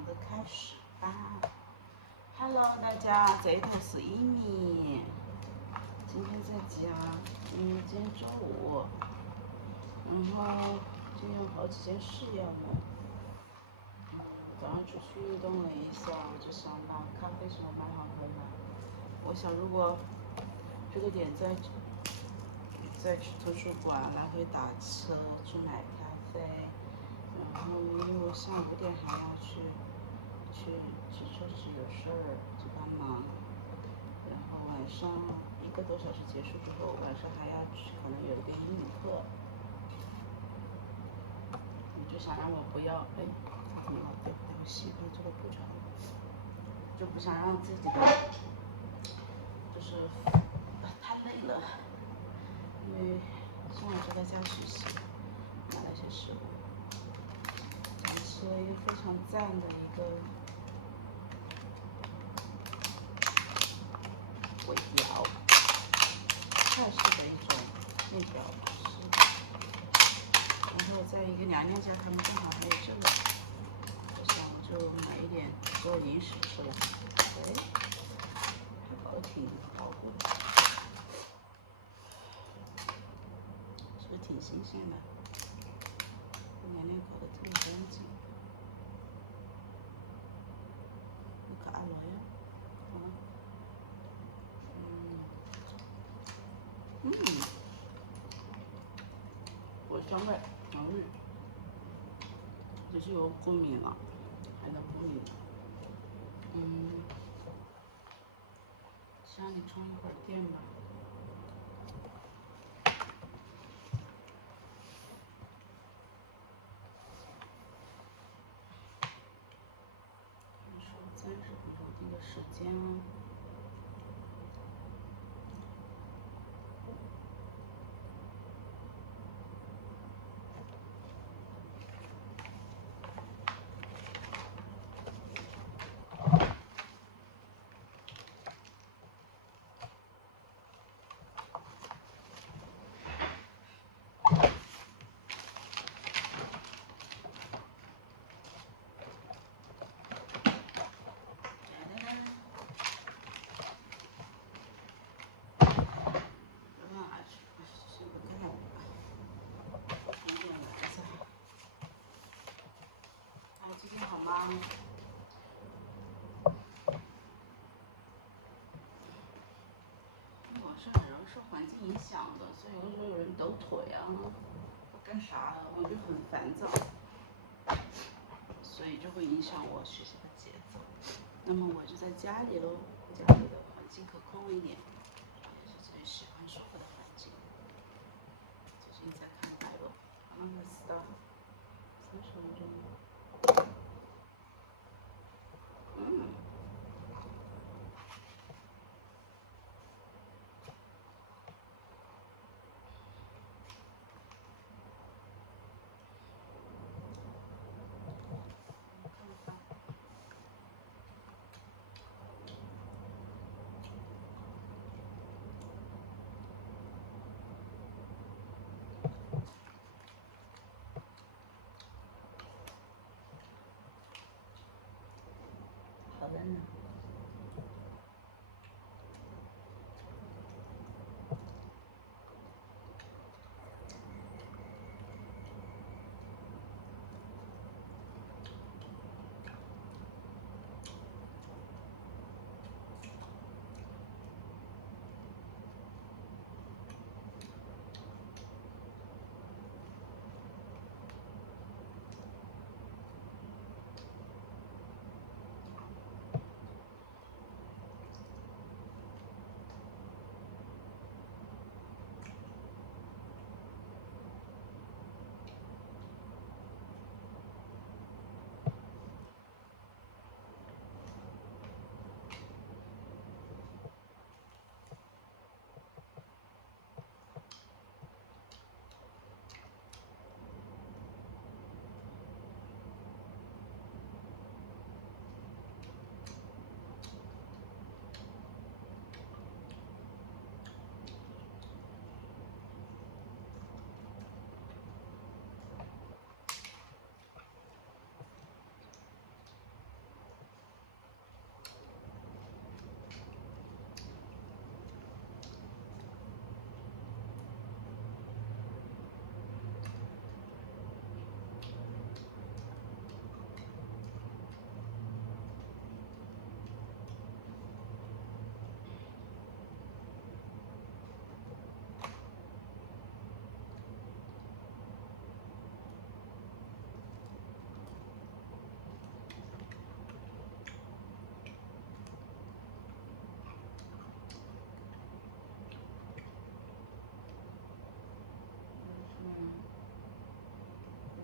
常的开始吧。Hello， 大家，这头是一米。今天在家，今天周五，然后今天有好几件事要弄。早上出去运动了一下，我就想把咖啡什么买好回来。我想如果这个点再去图书馆来回打车去买咖啡，然后因为我下午5点还要去超市有事儿去帮忙，然后晚上1个多小时结束之后，晚上还要去可能有一个英语课，你就想让我不要怎么了？对不起，这个不着，就不想让自己的就是太累了，因为上午就在家学习，买了些食物，吃了一个非常赞的一个尾条，泰式的一种面条然后在一个娘娘家，他们正好还有这个，我想就买一点做零食吃了。还搞得挺好的，这个挺新鲜的，娘娘搞得特别干净，可爱了呀，果香味浓郁，就是有过敏了，还能过敏。先让你充一会儿电吧。30分钟定个时间啊。今天好吗？网上有人说环境影响的，所以有的时候有人抖腿啊，干啥的，我就很烦躁，所以就会影响我学习的节奏。那么我就在家里喽，家里的环境可控一点，也是最喜欢舒服的环境。最近在看白了，刚刚死到30分钟。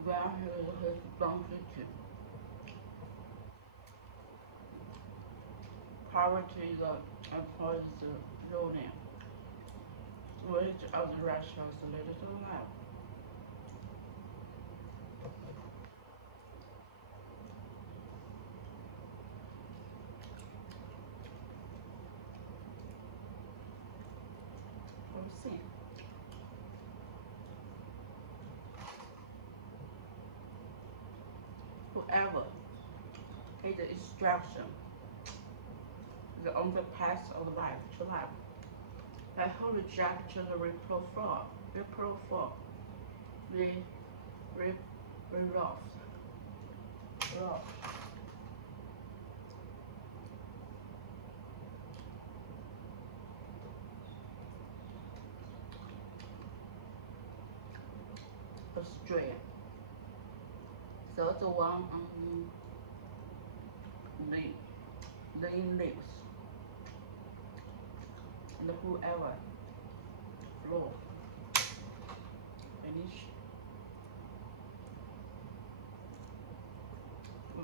边是东西区 poverty the employees ruling, which of the restaurants leaders alive. We'll see. Whoever is the instruction, the only path of life to life. I who reject the reproof, re, re, rerough, Australia. So the one leaves and whoever flow finish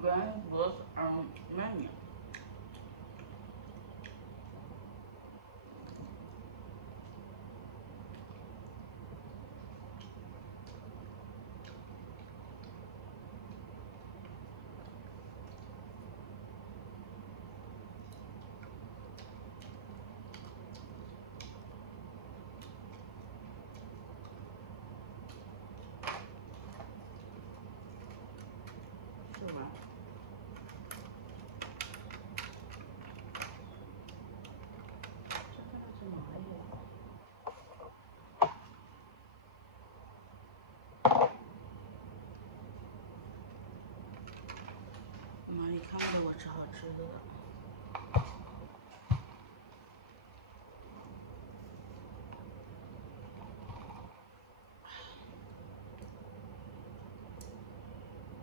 when was menu. Sure. 哪里看着我吃好吃的了？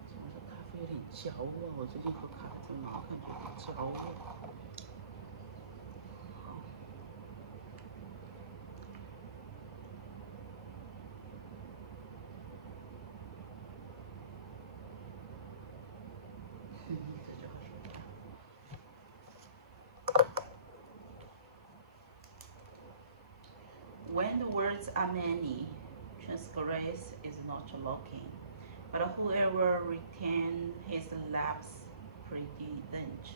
这个咖啡有点焦啊！我最近喝咖啡怎么老感觉有点焦啊？When the words are many, transgress is not looking, but whoever retains his lips prudent.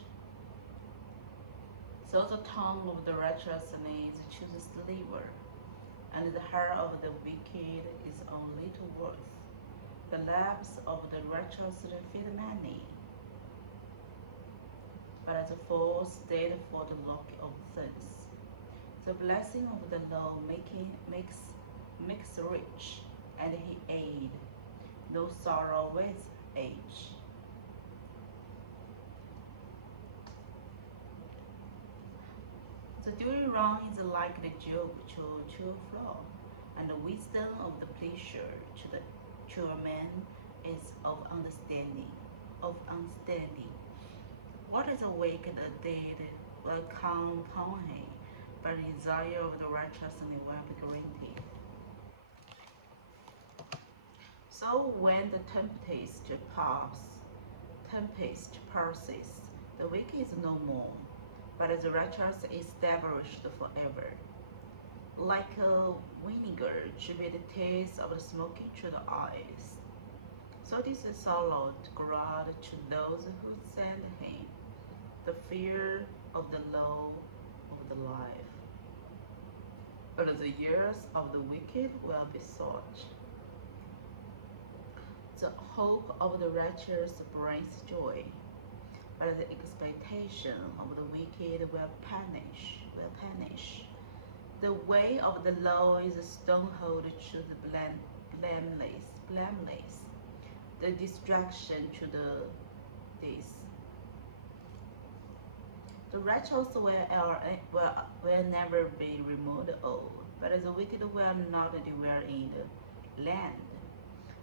So the tongue of the righteous chooses sliver, and the heart of the wicked is of little worth. The lips of the righteous feed many, but as a fool stayed for the look of things. The blessing of the Lord makes rich, and he aid no sorrow with age. The doing wrong is like the job to flow, and the wisdom of the pleasure to a man is of understanding. What is awake the dead will come upon him, but the desire of the righteous will be granted. So when the tempest passes, the wicked is no more, but the righteous is established forever. Like a vinegar to be the taste of the smoky to the eyes. So this is sorrow God to those who send him, the fear of the law of the life. But the years of the wicked will be sought. The hope of the righteous brings joy, but the expectation of the wicked will punish. The way of the law is a stronghold to the blameless. The distraction to this. The righteous will never be removed old, but the wicked will not dwell in the land.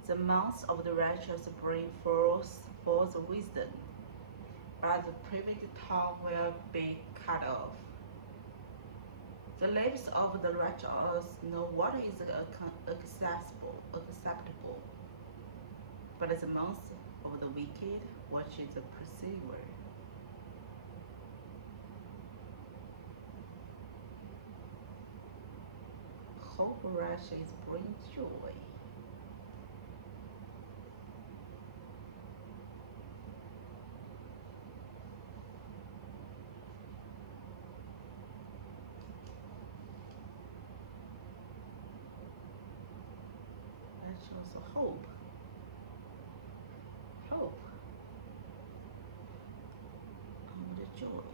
The mouth of the righteous bring forth wisdom, but the private tongue will be cut off. The lips of the righteous know what is acceptable, but the mouth of the wicked watches the perceiver. Hope rushes bring joy. That shows hope. Hope. The joy.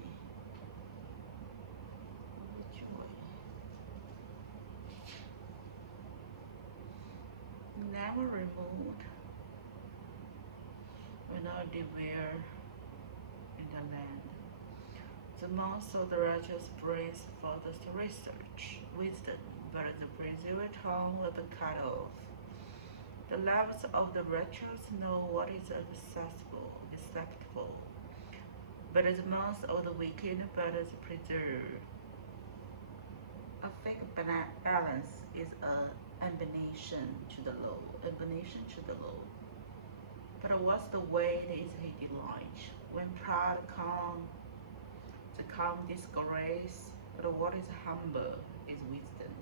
The joy. Never removed when I dwell in the land. The mouth of the righteous brings forth the research, wisdom, but the preserved tongue will be cut off. The lips of the righteous know what is acceptable, but the mouth of the wicked but is preserved. A fake balance is an abomination to the law. Abomination to the law. But what's the way is he delight? When pride comes, to come disgrace. But what is humble is wisdom.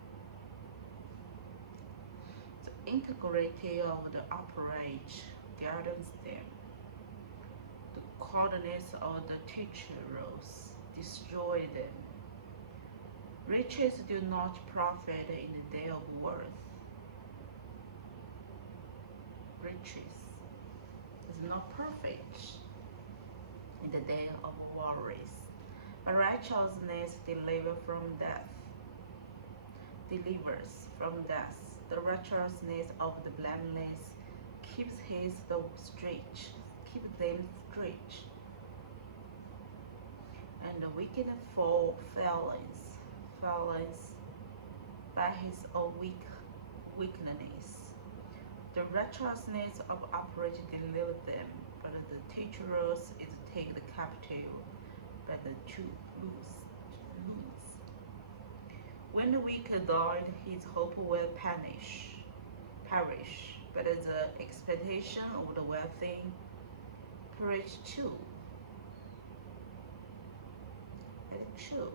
The integrity of the upright guidance them. The coldness of the teachers destroy them. Riches do not profit in the day of worth. Riches is not perfect in the day of worries, but righteousness delivers from death. The righteousness of the blameless keeps them straight, and the wicked felons by his own weakness. The righteousness of upright deliver them, but the teachers is take the captive, but the truth lose. When the wicked died, his hope will perish, but the expectation of the wealthy perish too. True.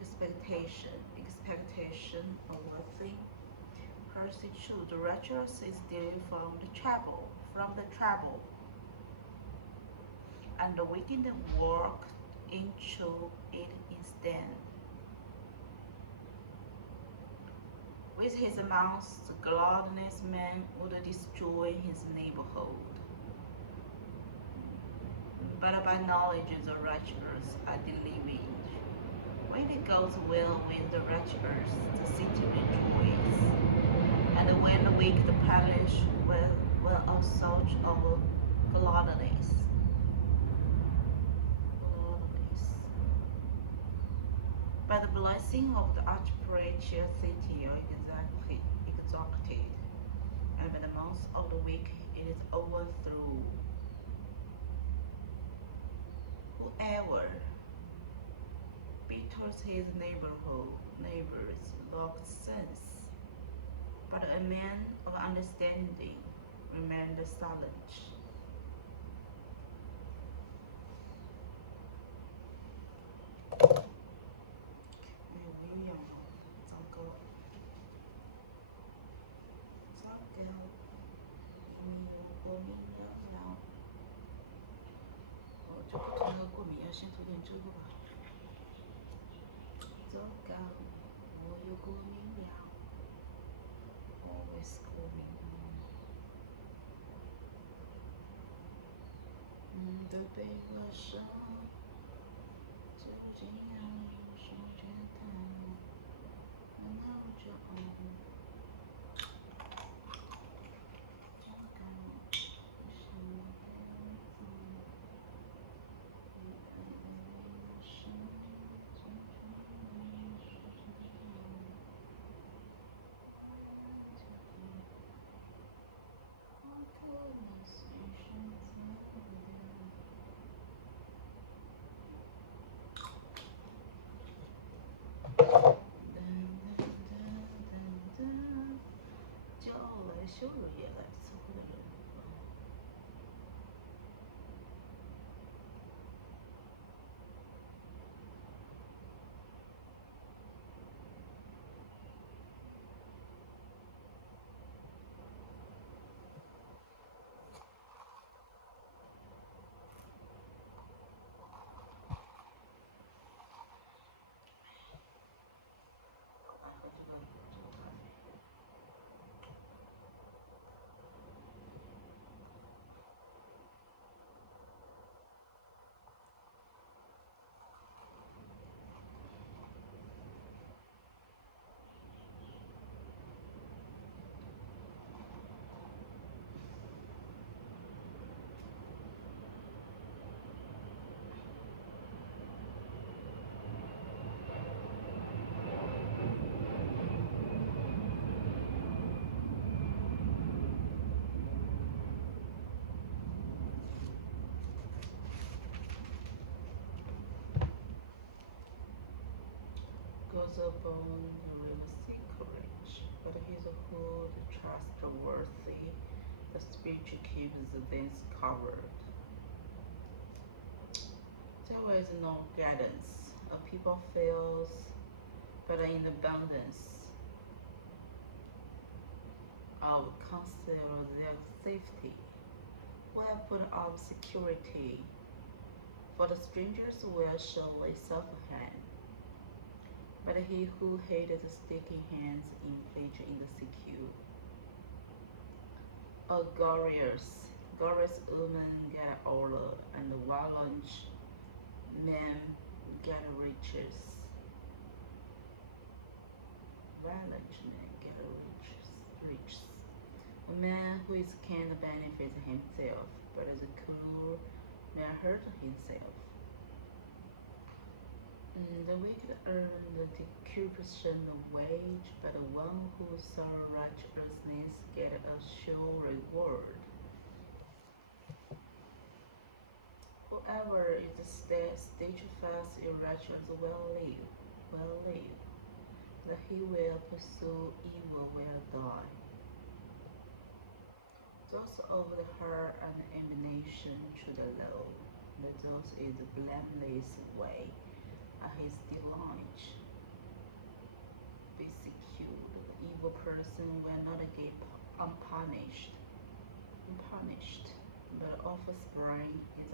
Expectation of wealthy person true. The righteous is delivered from the trouble, and the wicked walk into it instead. With his mouth, the gluttonous man would destroy his neighborhood. But by knowledge the righteous are delivered. When it goes well with the righteous, the city rejoices. And when the wicked perish, will also of gluttonous. By the blessing of the upright city exalted, and by the mouth of the wicked it is overthrown. Whoever betters his neighbors lacks sense, but a man of understanding remains silent.这不同的过敏药先涂点这个吧。糟糕，我有过敏了 ，always 过敏。都被我伤，就这样说着它，然后就就来羞辱也来自乎的人。Goes upon real secret, but he's who the trustworthy. The speech keeps things covered. There is no guidance. A people feels, but in abundance of conceal their safety, will put up security. For the strangers will surely suffer harm. But he who hated sticking hands inflict in the secure. A glorious woman get honor, and violent men get riches. Violent men get riches. A man who is kind benefits himself, but as a cruel man hurt himself. The wicked earn the decursion wage, but the one who sows righteousness get a sure reward. Whoever is steadfast in righteousness will live. That he will pursue evil will die. Those of the heart and emanation to the law, but those is the blameless way of his delight. Be secure. The evil person will not get unpunished, but offspring is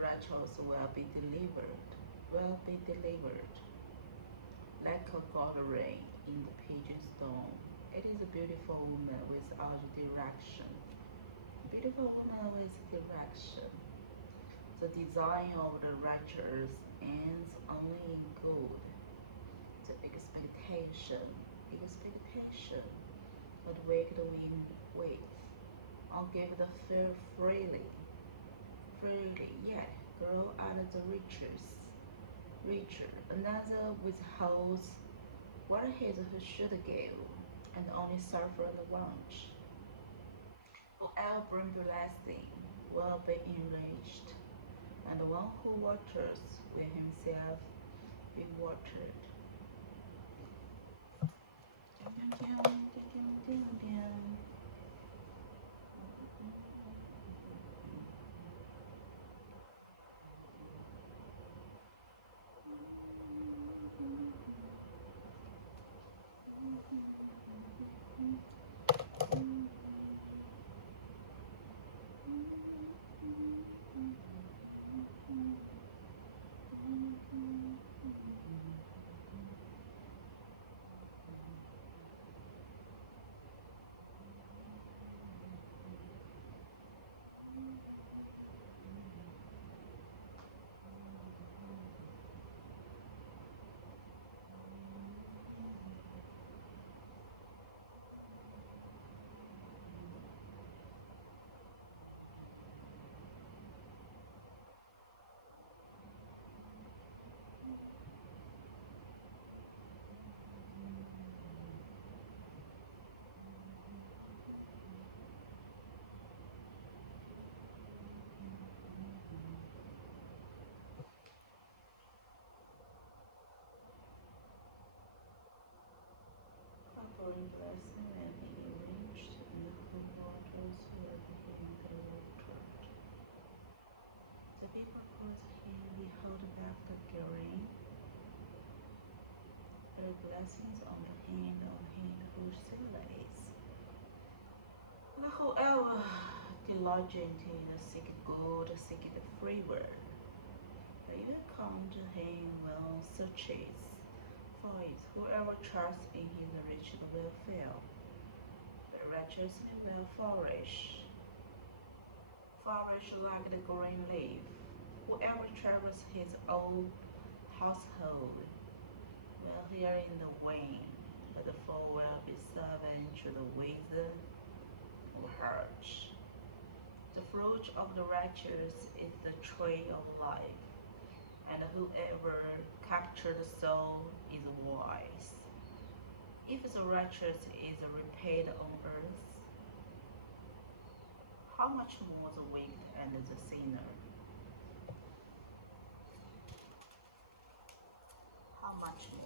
righteous will be delivered. Like a gold ring in the page's stone. It is a beautiful woman without direction. Beautiful woman with direction. The design of the righteous ends only in good. The expectation of the wicked win with. I'll give the fair freely, yet grow out of the richer. Another withholds what his who should give, and only suffer the want. Whoever brings blessing will be enriched, and the one who waters will himself be watered. Blessing and be enriched. lodging to seek good, seek the favor. They will come to him will searches for it. Whoever trusts in his riches will fail, but righteousness will flourish like the green leaf. Whoever travels his own household will hear in the wind, but the fool will be servant to the wisdom of heart. The fruit of the righteous is the tree of life, and whoever captures the soul is wise. If the righteous is repaid on earth, how much more the wicked and the sinner? How much more?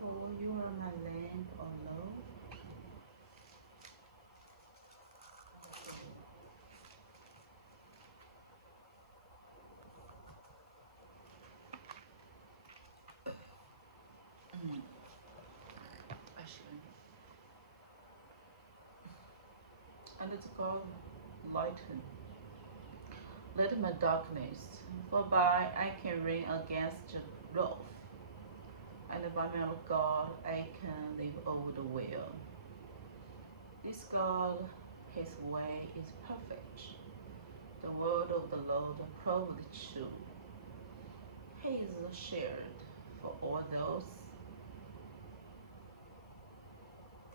For you are my lamp, O Lord. And it's called lighten. Let my darkness, for by I can reign against wrath, and by my God I can live over the will. This God, his way is perfect. The word of the Lord proved true. He is a shield for all those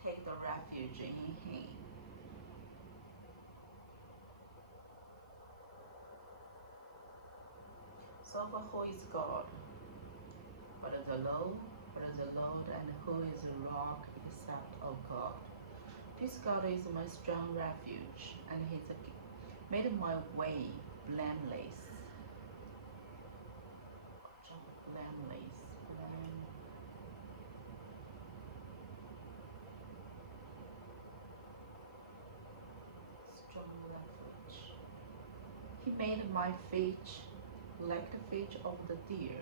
take the refuge in him. So for who is God? But the Lord, and who is the rock except of God? This God is my strong refuge, and he made my way blameless. Strong refuge. He made my feet like the feet of the deer,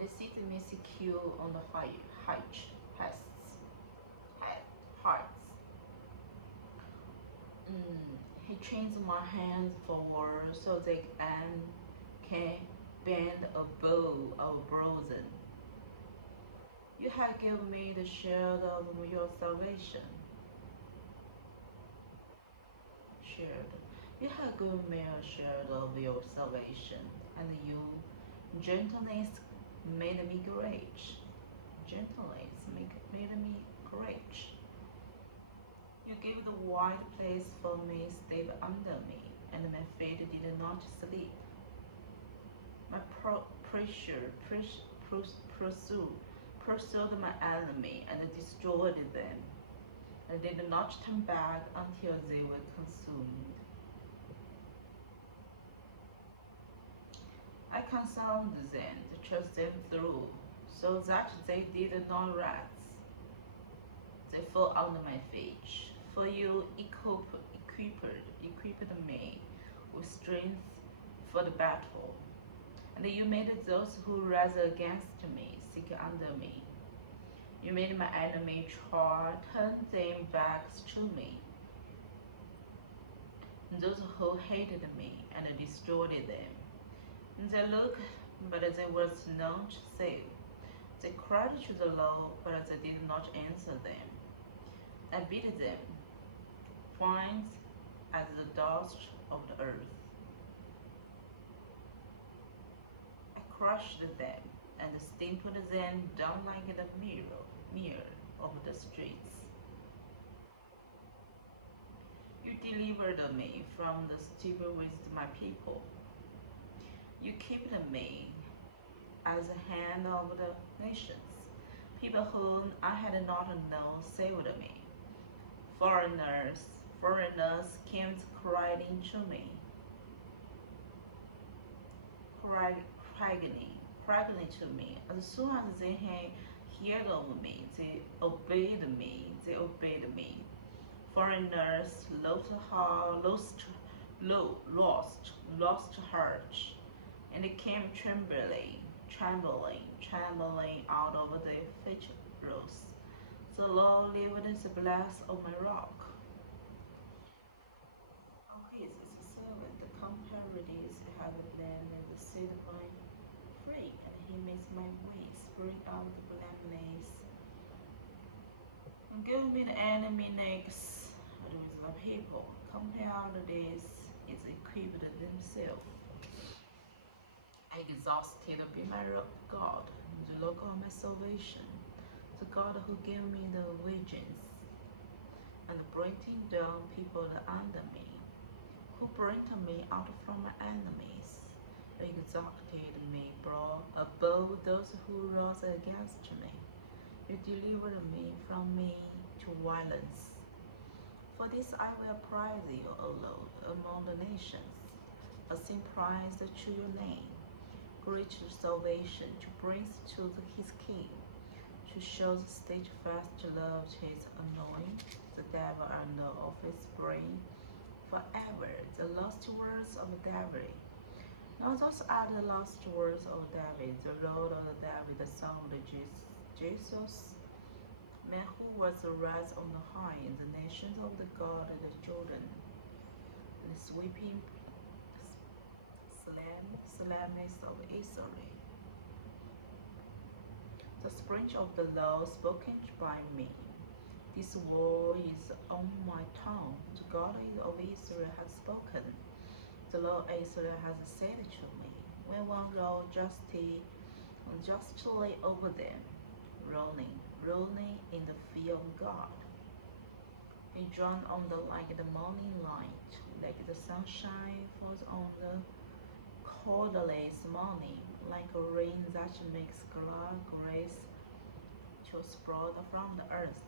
and set me secure on the heights. He trains my hands forward so they can bend a bow of brazen. You have given me the shield of your salvation. Shield. You have given me a shield of your salvation, and your gentleness made me great. Gentleness made me great. You gave the wide place for me, stayed under me, and my feet did not sleep. My pursued my enemy and destroyed them, and did not turn back until they were consumed. I consumed them to chase them through so that they did not rise. They fell under my feet. For you equipped me with strength for the battle, and you made those who rise against me seek under me. You made my enemy turn them back to me. Those who hated me and destroyed them. They looked, but there was none to save. They cried to the Lord, but they did not answer them. I beat them, fine as the dust of the earth. I crushed them and stamped them down like the mirror of the streets. You delivered me from the stubble with my people. You kept me as the hand of the nations. People whom I had not known saved me. Foreigners came crying to me, crying to me. As soon as they had heard of me, they obeyed me. Foreigners lost heart, and they came trembling out of their fetters. The Lord lived the blessed of my rock. Oh, he is a servant, the comparative have land and the set my free, and he makes my way spring out the blackness. And give me the enemy next, with the people. Compare this is equipped themselves. Exhausted be my God, the Lord of my salvation, the God who gave me the vengeance, and breaking down people under me, who brought me out from my enemies, exalted me above those who rose against me. You delivered me from me to violence. For this I will praise you, O Lord, among the nations, sing praise to your name. Great salvation to bring to his king, to show the steadfast love to his anointed, the devil and of his brain, forever. The lost words of David. Now those are the lost words of David, the Lord of David, the son of Jesus, man who was raised on the high in the nations of the God of the Jordan, and sweeping slamness of Israel. The spring of the Lord spoken by me. This word is on my tongue. The God of Israel has spoken. The Lord Israel has said to me, when one rule justly over them, rolling in the fear of God. He drawn on the like the morning light, like the sunshine falls on the cloudless morning, like a rain that makes grace to sprout from the earth.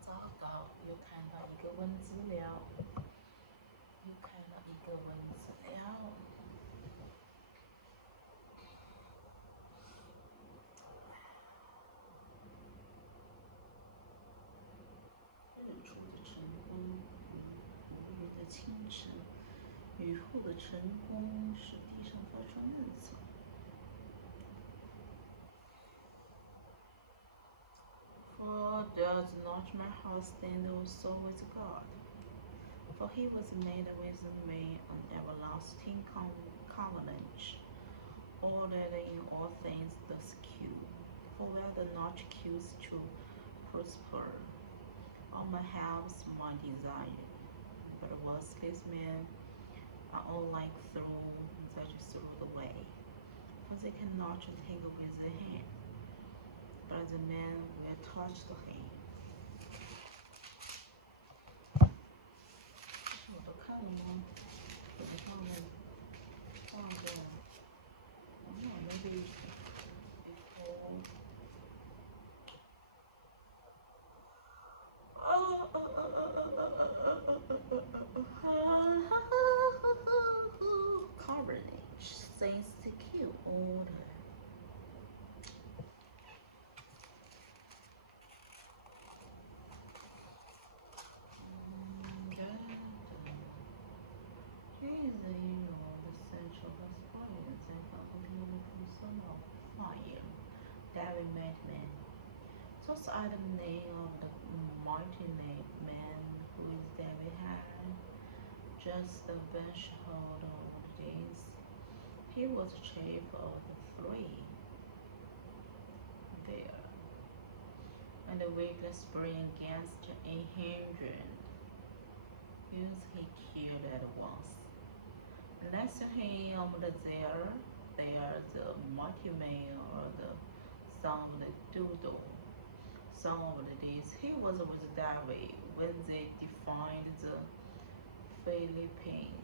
糟糕，又看到一个文字了，日出的晨光，五月的清晨，雨后的晨光，使地上发出嫩草。For does not my heart stand also with God? For he was made with me an everlasting covenant, ordered in all things the skill, for whether not choose to prosper, all my helps my desire, but worthless men are all like thrown that through the way, for they cannot take with the hand, but the man will touch the hand. 我都看了吗？我都放在， saints secure order. He is the hero of the central experience and completely person of fire. David Madman. Thus are the name of the mighty man who is David had just the bench hold of these. He was chief of the three there, and the wicked spring against 100 youths he killed at once. Next to him there the mighty man or the son of the doodle. Some of the days he was with David when they defined the Philippines,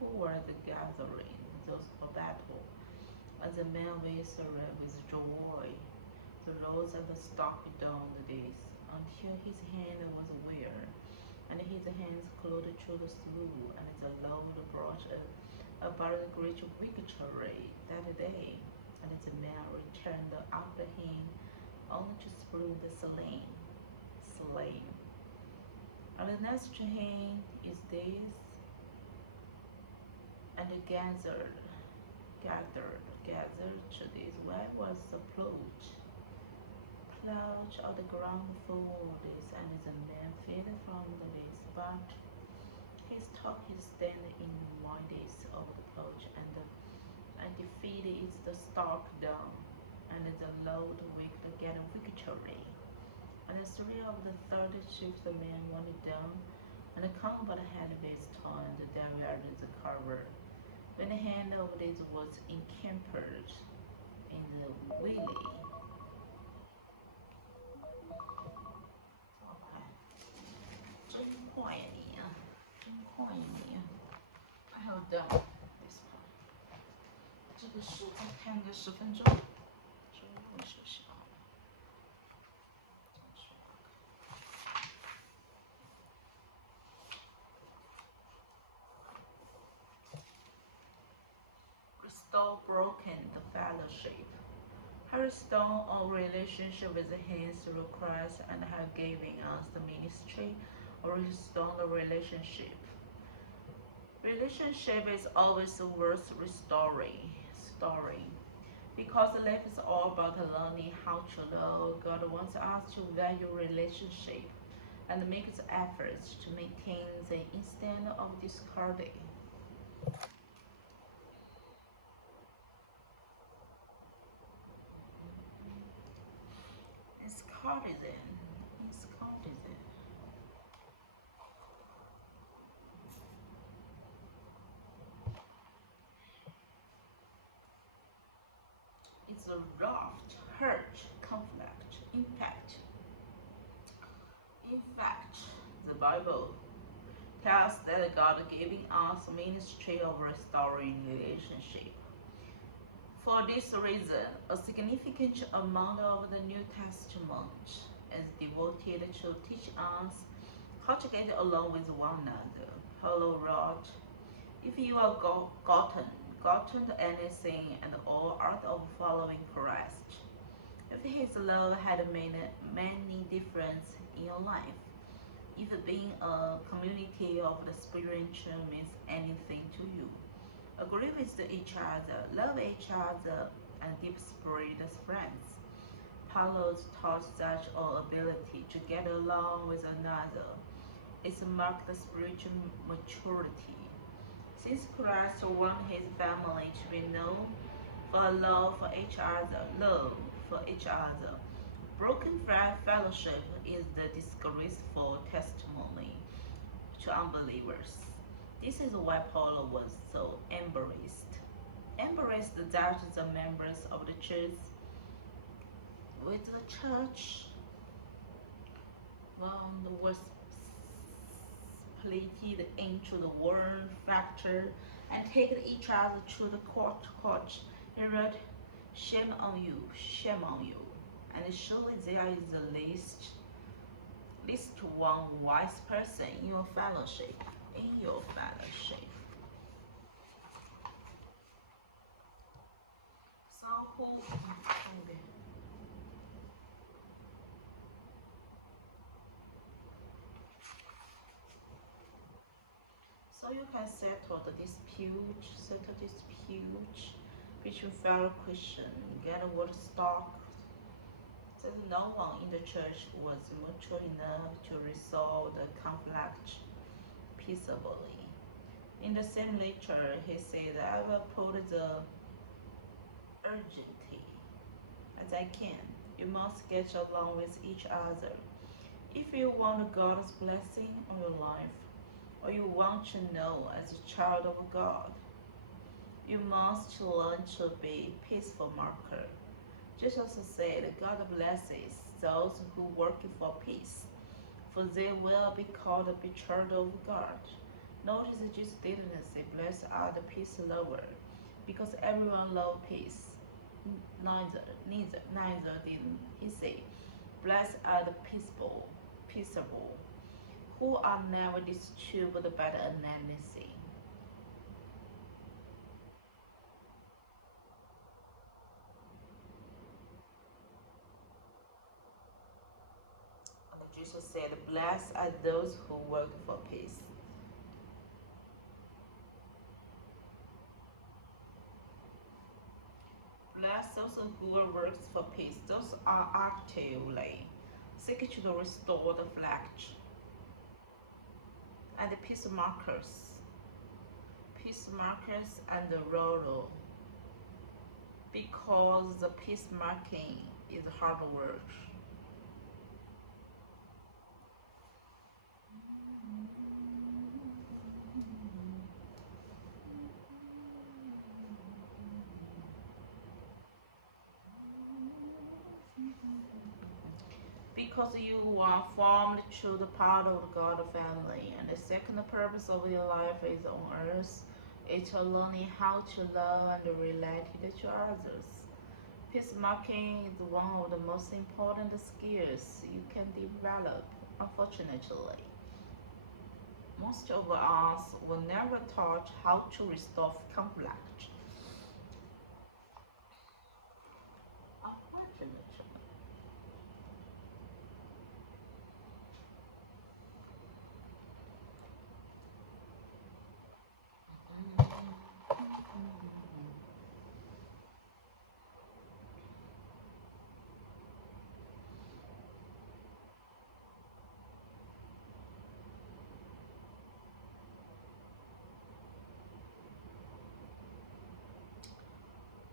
who were the gathering those for battle. As the man whistled with joy, the roads of the stock down the days, until his hand was weary, and his hands closed to the slew, and the Lord brought about the great victory that day, and the man returned after him, only to slew the slain. And the next to him is this, and gathered to this. Where was the plough of the ground full this, and the man fed from the this, but his top is stand in one days of the plough, and defeated is the stock down, and the Lord will get victory. And the three of the third shift the man went down, and the combat had been torn, the devil is the cover. When the hand of this was encamped in the willy. Okay. 真坏你啊，真坏你啊！I have done this part. 这个书再看个10分钟，中午休息好了。Restore broken the fellowship. Her restore our relationship with Him through Christ and her giving us the ministry or restore the relationship. Relationship is always worth restoring. Because life is all about learning how to love. God wants us to value relationship and make efforts to maintain them instead of discarding. It's courtesan. It's a raft, hurt, conflict, impact. In fact, the Bible tells that God giving us ministry of restoring relationship. For this reason, a significant amount of the New Testament is devoted to teach us how to get along with one another. Paul wrote, if you are gotten anything and all out of following Christ, if his love had made many difference in your life, if being a community of the spiritual means anything to you, agree with each other, love each other, and deep spirit as friends. Paul taught such our ability to get along with another. It's marked spiritual maturity. Since Christ wanted his family to be known for love for each other, broken fellowship is the disgraceful testimony to unbelievers. This is why Paul was so embarrassed that the members of the church was split into the one factor and taken each other to the court. He wrote, shame on you, and surely there is at least one wise person in your fellowship. So you can settle the dispute, between fellow Christian, get a word stock. There's no one in the church who was mature enough to resolve the conflict peaceably. In the same lecture, he said, I will put the urgency as I can. You must get along with each other. If you want God's blessing on your life, or you want to know as a child of God, you must learn to be a peaceful marker. Jesus said, God blesses those who work for peace, for they will be called the child of God. Notice Jesus didn't say, blessed are the peace lover, because everyone loves peace. Neither did he say, blessed are the peaceable, who are never disturbed by the enmity. And Jesus said, blessed are those who work for peace. Bless those who work for peace. Those are actively seeking to restore the flesh. And the peacemakers and the rural, because the peacemaking is hard work. Because you are formed to the part of the God family, and the second purpose of your life is on earth. It's learning how to love and relate to others. Peacemaking is one of the most important skills you can develop. Unfortunately, most of us were never taught how to resolve conflict. Unfortunately.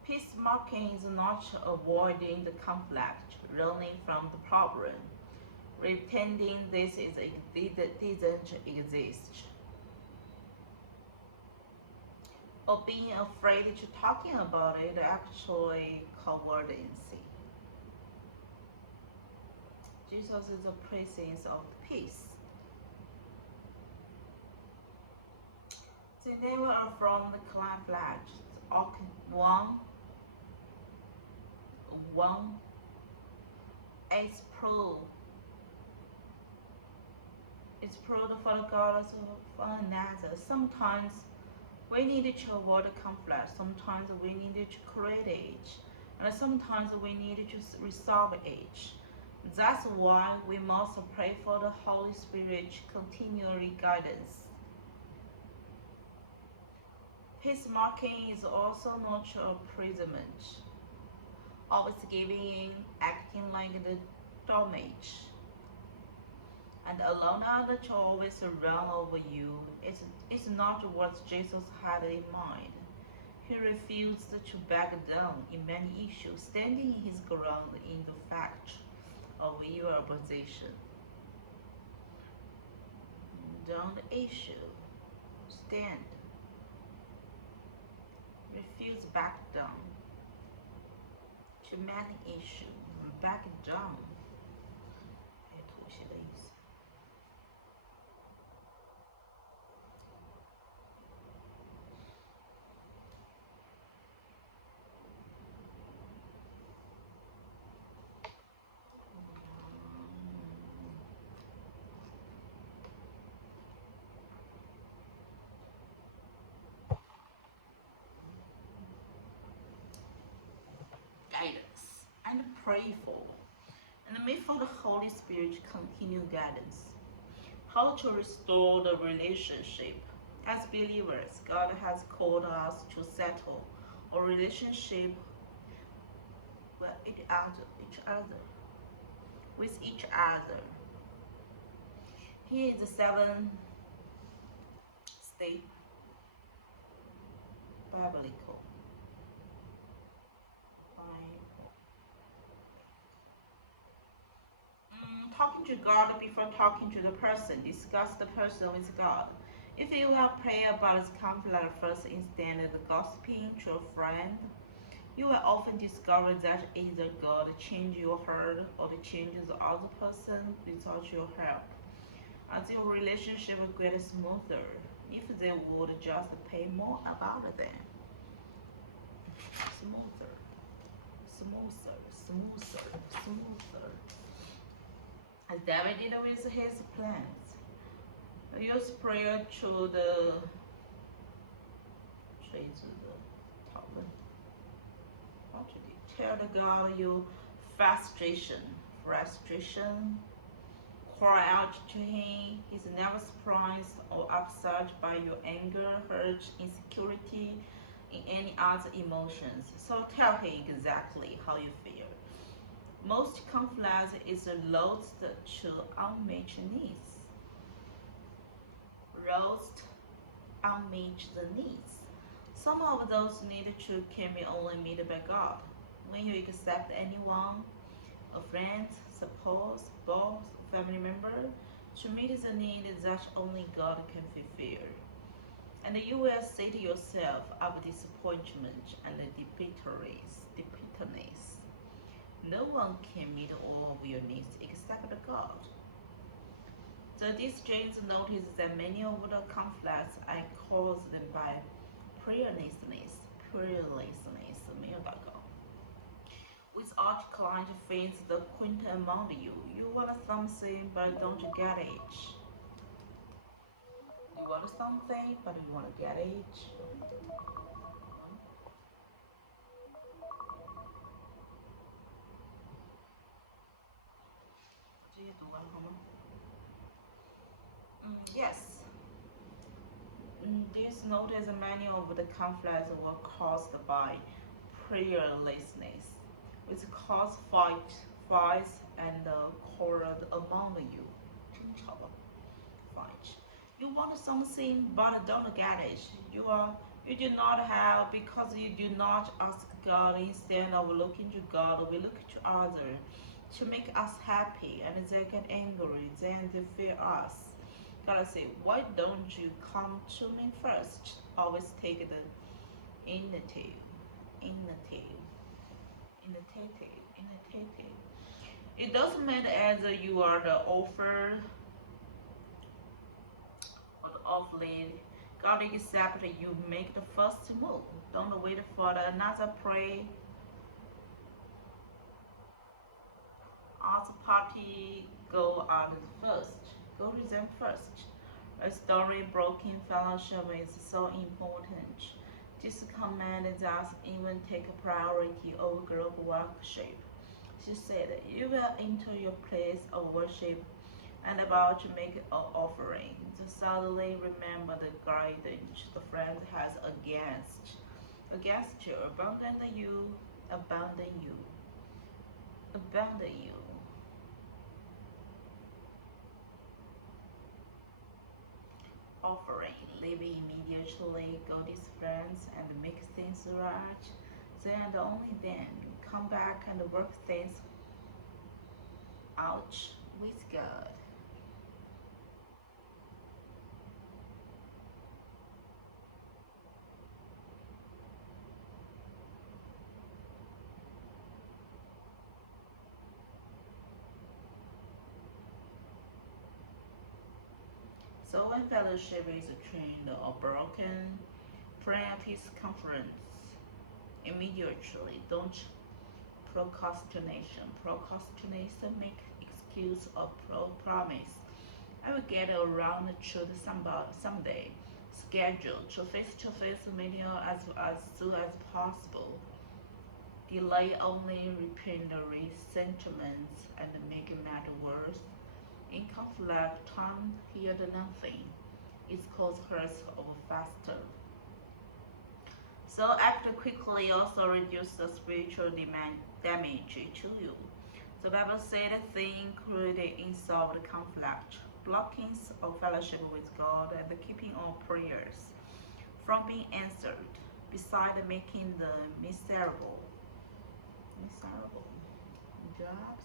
Peacemaking is not avoiding the conflict, running from the problem, pretending didn't exist, or being afraid to talking about it, actually cowardice. Jesus is the presence of peace. They never from the conflict. One is proved. It's proved for the God for another. Sometimes we need to avoid conflict. Sometimes we need to create it, and sometimes we need to resolve it. That's why we must pray for the Holy Spirit continually guidance. Peacemaking is also not imprisonment, always giving in, acting like the doormat, and allowing others to always run over you. It's not what Jesus had in mind. He refused to back down in many issues, standing his ground in the fact of your opposition. Don't issue, stand. Refuse back down. To many issue, back down. 妥协的意思。Guidance and pray for, and may for the Holy Spirit continue guidance. How to restore the relationship. As believers, God has called us to settle a relationship with each other. Here is the seven step biblical. Talking to God before talking to the person. Discuss the person with God. If you have prayer about his conflict first instead of gossiping to a friend, you will often discover that either God changes your heart or changes the other person without your help. As your relationship will get smoother if they would just pay more about them. Smoother, smoother. As David did with his plans. Use prayer to the top. Tell the God your frustration. Cry out to him. He's never surprised or upset by your anger, hurt, insecurity, and any other emotions. So tell him exactly how you feel. Most conflict is lost to unmet needs. Some of those needs can be only met by God. When you accept anyone, a friend, spouse, boss, family member, to meet the need that only God can fulfill. And you will say to yourself of disappointment and bitterness, no one can meet all of your needs except God. So these James noticed that many of the conflicts are caused by prayerlessness, mail.com. Without client finds the quint among you. You want something but don't get it. You want something but you want to get it. Yes. This notice many of the conflicts were caused by prayerlessness, which caused fights, and quarrels among you. Fight. You want something but don't get it. You do not have because you do not ask God. Instead of looking to God, we look to others to make us happy, and they get angry, then they fear us. God say, why don't you come to me first? Always take the initiative. It doesn't matter either you are the offer or the off lead. God accept you make the first move. Don't wait for another pray. Other party go on first. Go to them first. Restoring broken fellowship is so important. This command does even take priority over group worship. She said, you will enter your place of worship and about to make an offering. To suddenly remember the guidance the friend has against you, abandon you. Offering, leave immediately, go with friends and make things right. Then only then come back and work things out with God. So when fellowship is trained or broken, pray at his conference immediately. Don't procrastination. Procrastination make excuse or promise. I will get around to someday. Schedule to face-to-face meeting as soon as possible. Delay only repeat the resentments and make matter worse. In conflict, time healed nothing. it causes hurt or faster. So act quickly also reduce the spiritual damage to you. The Bible said things could solve conflict, blockings of fellowship with God, and keeping all prayers from being answered, beside making the miserable jobs.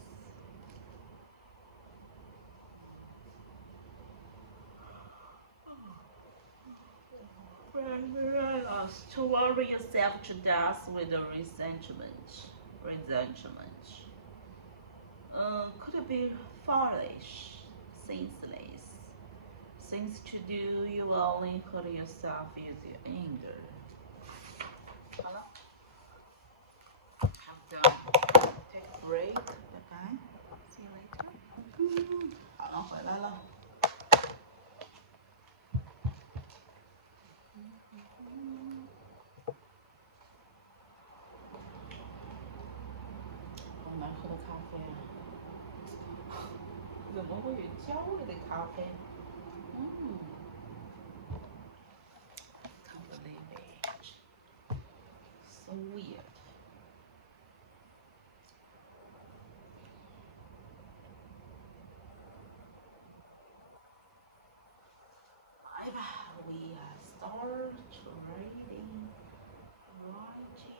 To worry yourself to death with the resentment. Could be foolish, senseless. Things to do, you will only hurt yourself with your anger. 好了， I'm done. Take a break. Bye bye. See you later. 好了，回来了。好难喝的咖啡啊！怎么会有焦味的咖啡？Can't believe it. So weird. 来吧 we start reading, writing.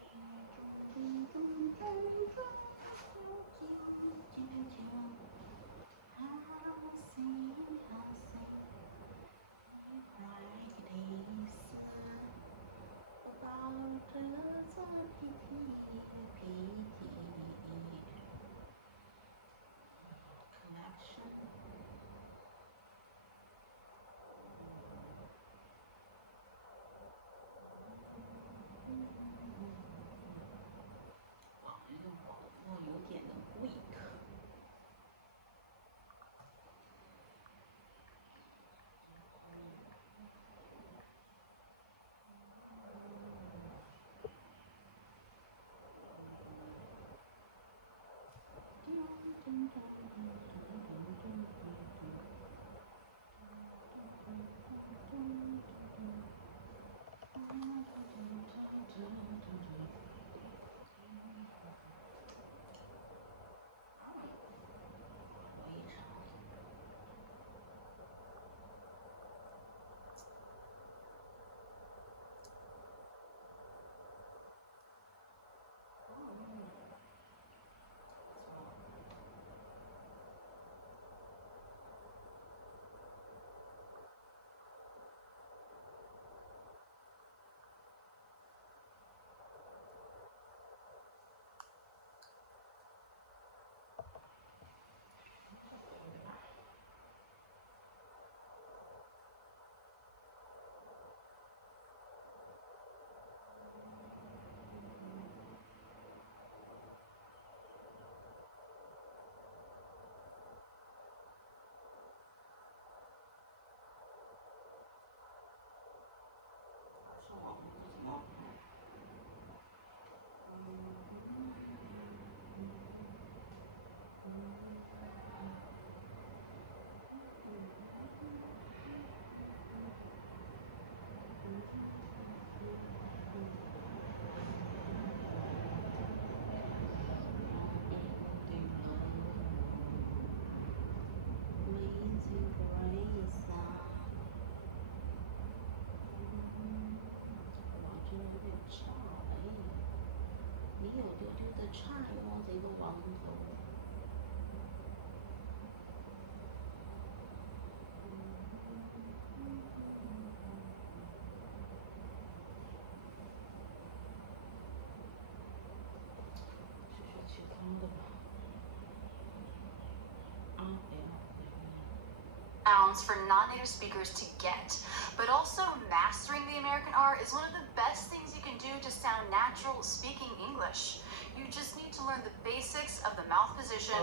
sounds for non-native speakers to get, but also mastering the American R is one of the best things you can do to sound natural speaking English. You just need to learn the basics of the mouth position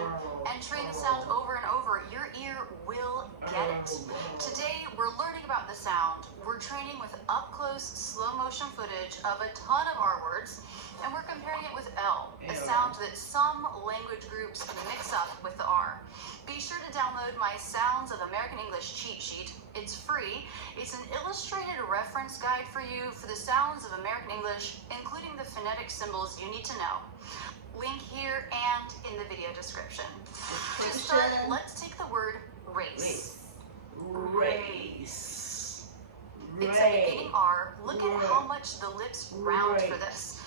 and train the sound over and over. Your ear will get it. Today, we're learning about the sound. We're training with up-close, slow-motion footage of a ton of R words, and we're comparing it with L, a sound that some language groups mix up with the R. Be sure to download my Sounds of American American English cheat sheet. It's free. It's an illustrated reference guide for you for the sounds of American English, including the phonetic symbols you need to know. Link here and in the video description. To start, let's take the word race. Race. It's a beginning R. Look at how much the lips round for this.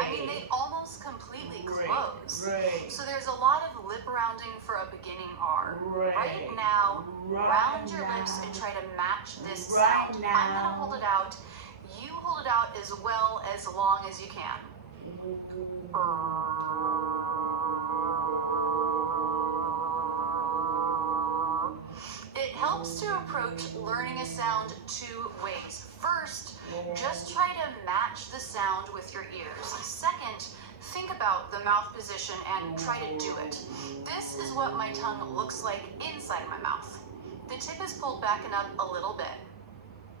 I mean, they almost completely close. So there's a lot of lip rounding for a beginning R. Right now, round your lips and try to match this sound. I'm going to hold it out. You hold it out as well as long as you can. It helps to approach learning a sound two ways. First, just try to match the sound with your ears. Second, think about the mouth position and try to do it. This is what my tongue looks like inside my mouth. The tip is pulled back and up a little bit.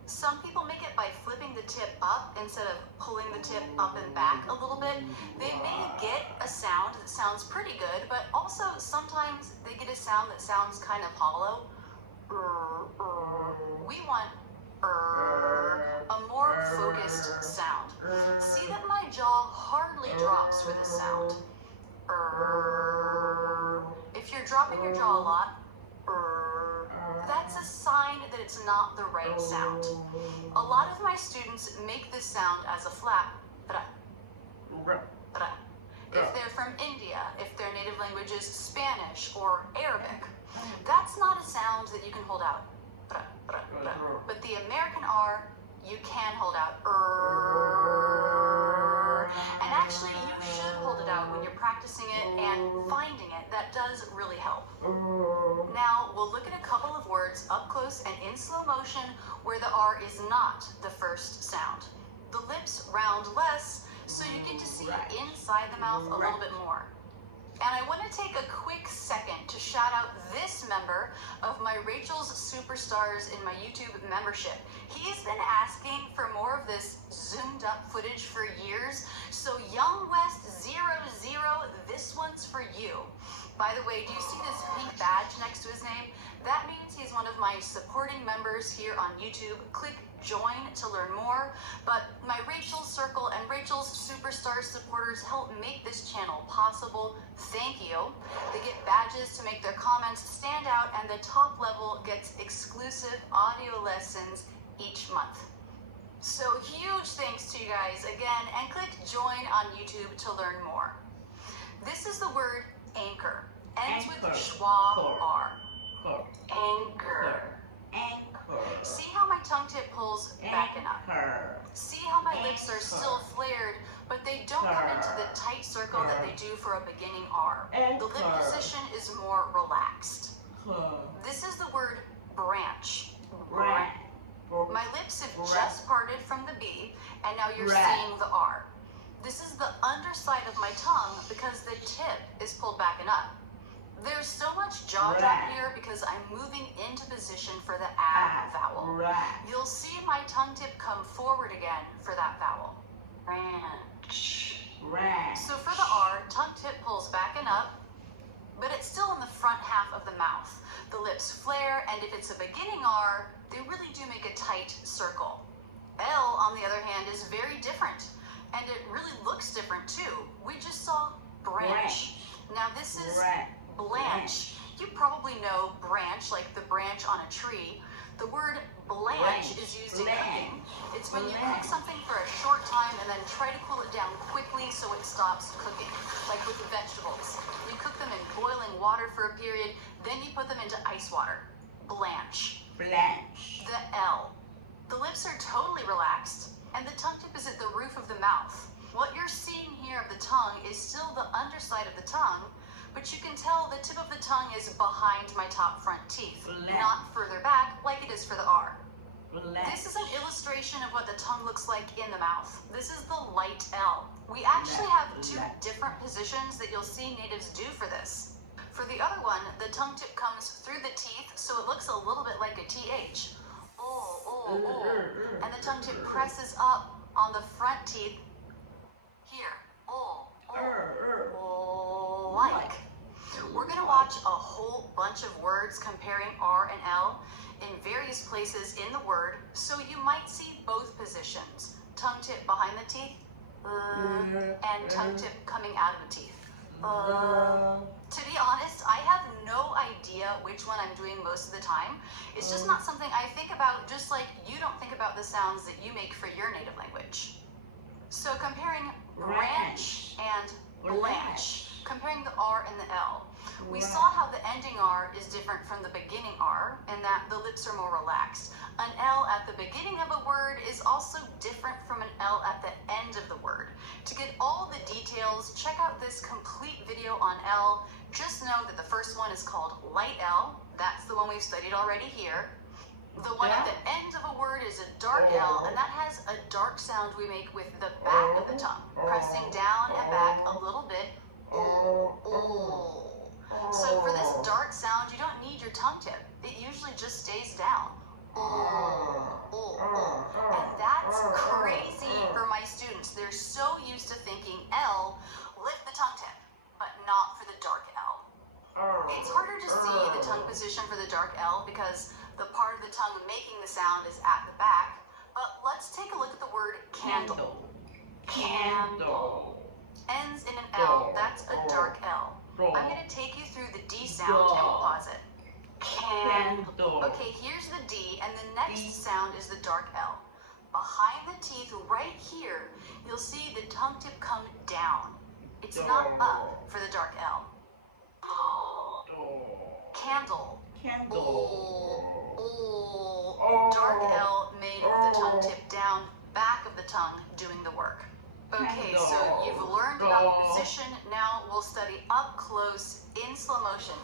Some people make it by flipping the tip up instead of pulling the tip up and back a little bit. They may get a sound that sounds pretty good, but also sometimes they get a sound that sounds kind of hollow. We want a more focused sound. See that my jaw hardly drops for this sound. If you're dropping your jaw a lot, that's a sign that it's not the right sound. A lot of my students make this sound as a flap. If they're from India, if their native language is Spanish or Arabic, that's not a sound that you can hold out. But the American R, you can hold out. And actually, you should hold it out when you're practicing it and finding it. That does really help. Now, we'll look at a couple of words up close and in slow motion where the R is not the first sound. The lips round less, so you get to see inside the mouth a little bit more. And I want to take a quick second to shout out this member of my Rachel's Superstars in my YouTube membership. He's been asking for more of this zoomed up footage for years. So Young West 00, this one's for you. By the way, do you see this pink badge next to his name? That means he's one of my supporting members here on YouTube. Click join to learn more. But my Rachel's Circle and Rachel's Superstars supporters help make this channel possible. Thank you. They get badges to make their comments stand out, and the top level gets exclusive audio lessons each month. So huge thanks to you guys again, and click join on YouTube to learn more. This is the word anchor. Ends with schwa R. Anchor. See how my tongue tip pulls back and up. See how my lips are still flared, but they don't come into the tight circle that they do for a beginning R. The lip position is more relaxed. This is the word branch. My lips have just parted from the B, and now you're seeing the R. This is the underside of my tongue because the tip is pulled back and up. There's so much jaw drop here because I'm moving into position for the A vowel. You'll see my tongue tip come forward again for that vowel. Ranch. So for the R, tongue tip pulls back and up, but it's still in the front half of the mouth. The lips flare, and if it's a beginning R, they really do make a tight circle. L, on the other hand, is very different, and it really looks different too. We just saw branch. Now this is blanch. You probably know branch, like the branch on a tree. The word blanch is used in cooking. It's when you cook something for a short time and then try to cool it down quickly so it stops cooking, like with the vegetables. You cook them in boiling water for a period, then you put them into ice water. Blanch. The L. The lips are totally relaxed, and the tongue tip is at the roof of the mouth. What you're seeing here of the tongue is still the underside of the tongue, but you can tell the tip of the tongue is behind my top front teeth, not further back like it is for the R. This is an illustration of what the tongue looks like in the mouth. This is the light L. We actually have two different positions that you'll see natives do for this. For the other one, the tongue tip comes through the teeth, so it looks a little bit like a TH. And the tongue tip presses up on the front teeth here. Like. We're going to watch a whole bunch of words words comparing R and L in various places in the word, so you might see both positions, tongue tip behind the teeth, and tongue tip coming out of the teeth. To be honest, I have no idea which one I'm doing most of the time. It's just not something I think about, just like you don't think about the sounds that you make for your native language. So comparing branch and blanche, comparing the R and the L, we saw how the ending R is different from the beginning R, and that the lips are more relaxed. An L at the beginning of a word is also different from an L at the end of the word. To get all the details, check out this complete video on L. Just know that the first one is called light L. That's the one we've studied already here. The one at the end of a word is a dark L, and that has a dark sound we make with the back of the tongue, pressing down and back a little bit. So for this dark sound, you don't need your tongue tip. It usually just stays down. And that's crazy for my students. They're so used to thinking L, lift the tongue tip, but not for the dark L. It's harder to see the tongue position for the dark L because the part of the tongue making the sound is at the back. But let's take a look at the word candle. Candle. Ends in an L, that's a dark L. I'm going to take you through the D sound and we'll pause it. Candle. Okay, here's the D, and the next sound is the dark L. Behind the teeth, right here, you'll see the tongue tip come down. It's not up for the dark L. Candle. Dark L made with the tongue tip down, back of the tongue doing the work. Okay, so you've learned about the position. Now we'll study up close in slow motion.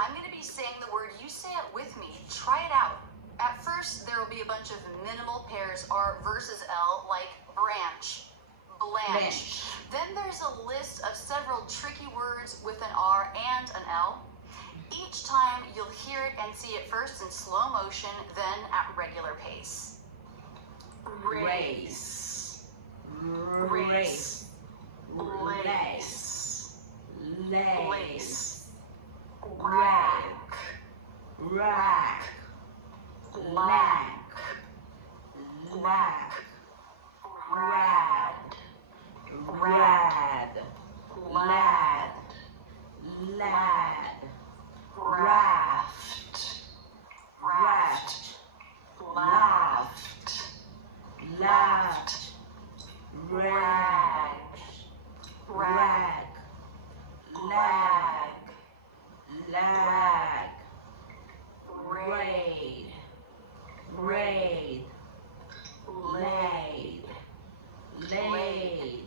I'm going to be saying the word, you say it with me. Try it out. At first, there will be a bunch of minimal pairs, R versus L, like branch, blanche. Then there's a list of several tricky words with an R and an L. Each time you'll hear it and see it first in slow motion, then at regular pace. Race. Race. Lace. Lace. Rack. Rack. Lack. Lack. Rad. Rad. Lad. Lad. Raft. Raft. Laughed. Laughed. Rag. Rag. Lag. Lag. Raid. Raid. Laid. Laid.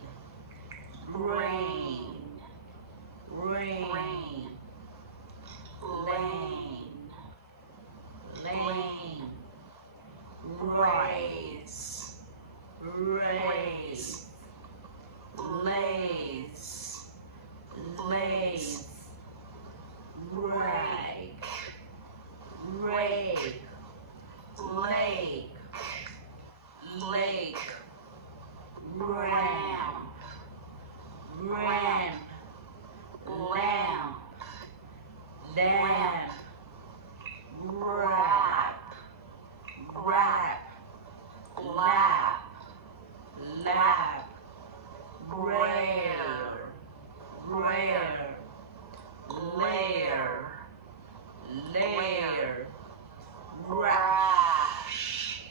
Rain. Rain. Lane. Lane. Raise. Raise. Lays. Lays. Rake. Rake. Lake. Lake. Ramp. Ramp. Lamp. Lamp. Wrap. Wrap. Lap. Lap. Rare. Rare. Layer. Layer. Rash.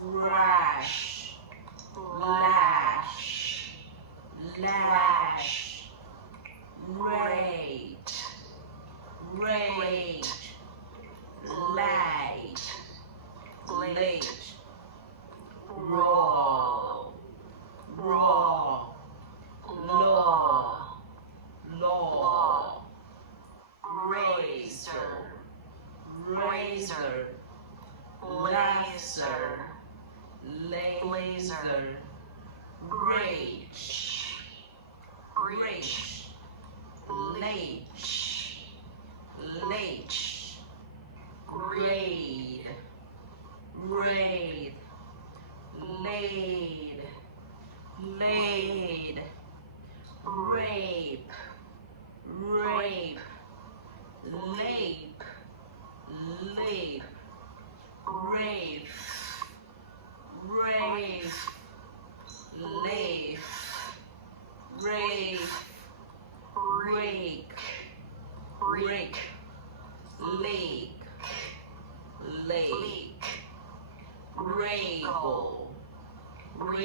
Rash. Lash. Lash. Rate. Rate. Light. Late. Raw. Raw. Law. Law. Razor. Razor. Laser. Laser. Rage. Rage. Leech. Leech. Raid. Raid. Laid. Laid. Rape. Rape. Lape.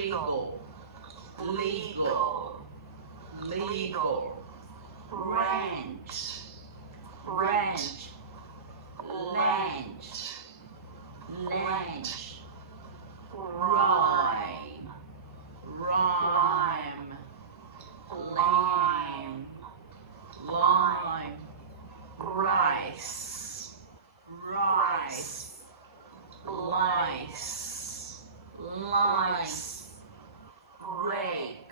legal, legal, legal, ranch, ranch, lunch, lunch, rhyme, rhyme, lime, lime, rice, rice, lice, lice, rake,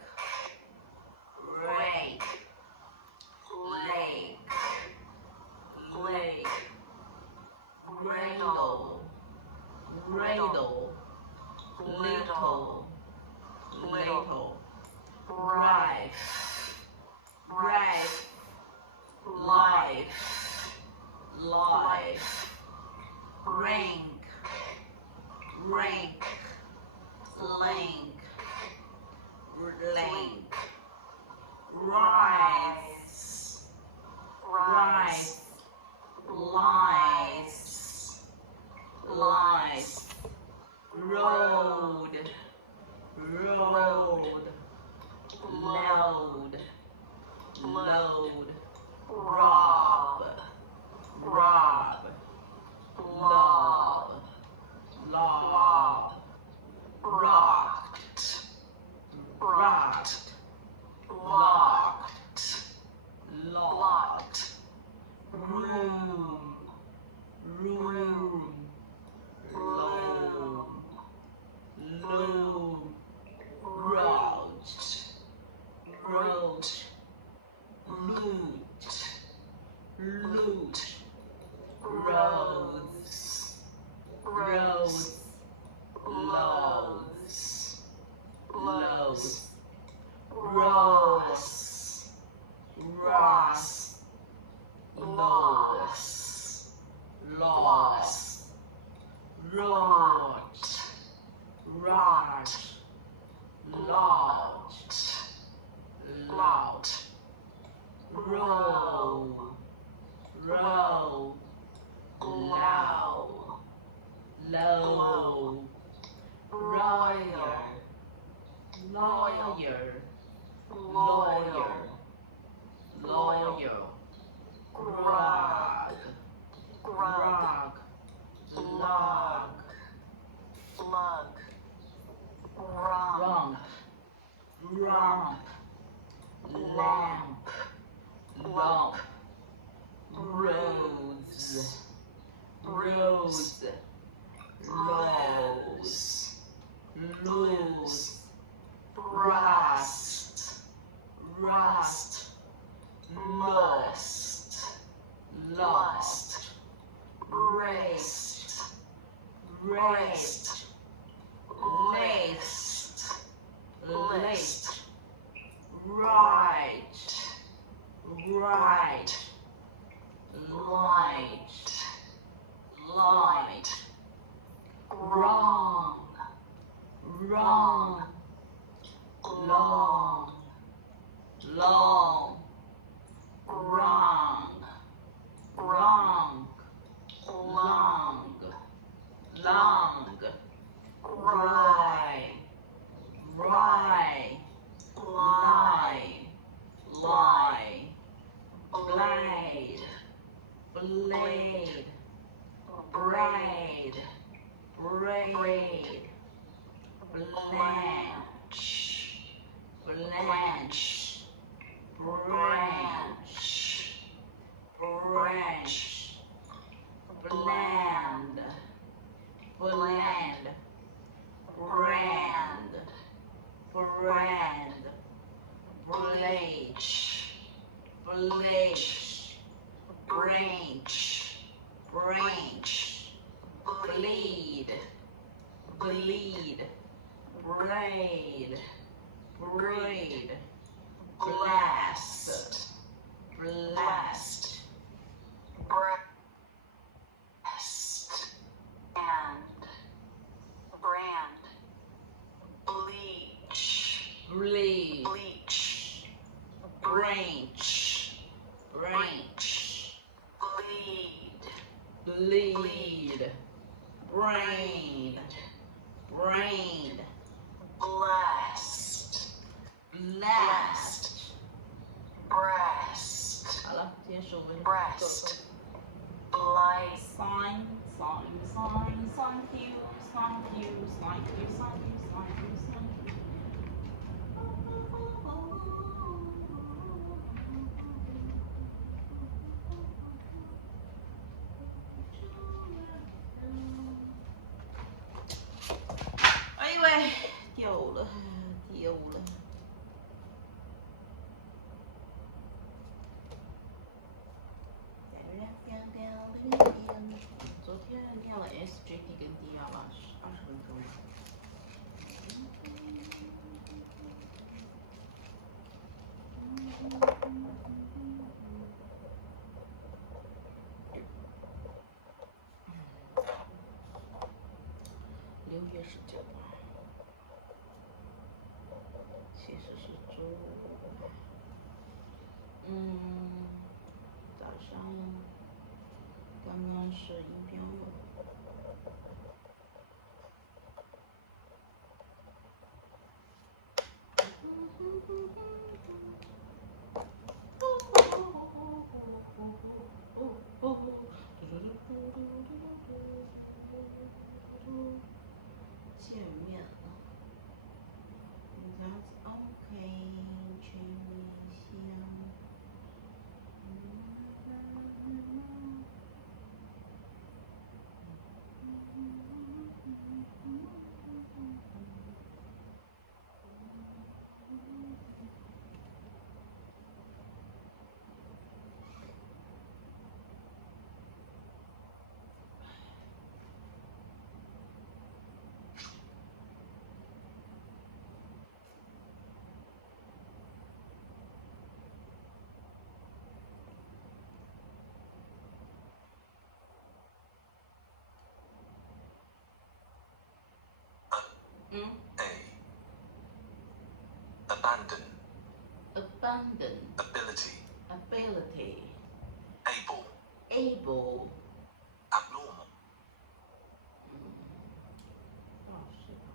rake, lake, lake, riddle, riddle, little, little, rife, rife, life, life, rank, rank, link, link, rise, rise, lies, lies, road, road, load, load, rob, rob, lob, lob, rocked, rocked, locked, locked, room, room, loom, loom, roach, roach, loot, loot, rose, rose, lows, lows, rose, ross, loss, loss, rot, rot, lodged, lot, row, row, low, low, lawyer, lawyer, lawyer, lawyer, grog, grog, log, Lug. Rump. rump, lamp, lump, rose, rose, rose, loose, rust, rust, lust, lust, raced, raced, laced, laced, right, right, light, light, wrong, wrong, long, long, wrong, wrong, long, long, rye, rye, lie, lie, blade, blade, braid, braid, blanch, blanch, branch, branch, bland, bland, brand, brand, bleach, bleach, branch, branch, bleed, bleed, braid, braid, blast, blast, Breast. And. Brand. Bleach. bleed, Bleach. branch, branch, Bleed. bleed, brain, brain, Blessed. Blessed. Breast. 好了，今天15分钟。 Breast. Blight. Sign, sign, sign, thank you, thank you, thank you, thank you, thank you, thank you. Ây喂，掉了，掉了。昨天念了 SJD 跟 DR 吧，20分钟。6月19号，其实是周五。早上刚刚是音标。见面了 ，That's okay， 去面香。Abandon. Abandon. Ability. Ability. Able. Able. Abnormal. 是吧？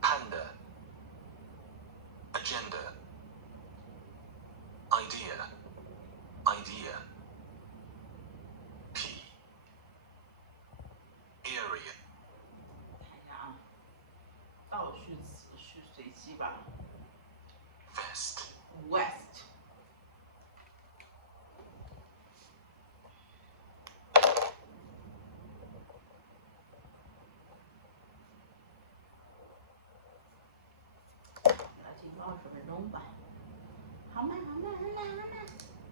Panda. Agenda. Idea. Idea. P. Area. 看一下啊，倒叙词是随机吧 Vest. ？West.给它进行20分钟吧。好慢，好慢，好慢，好慢。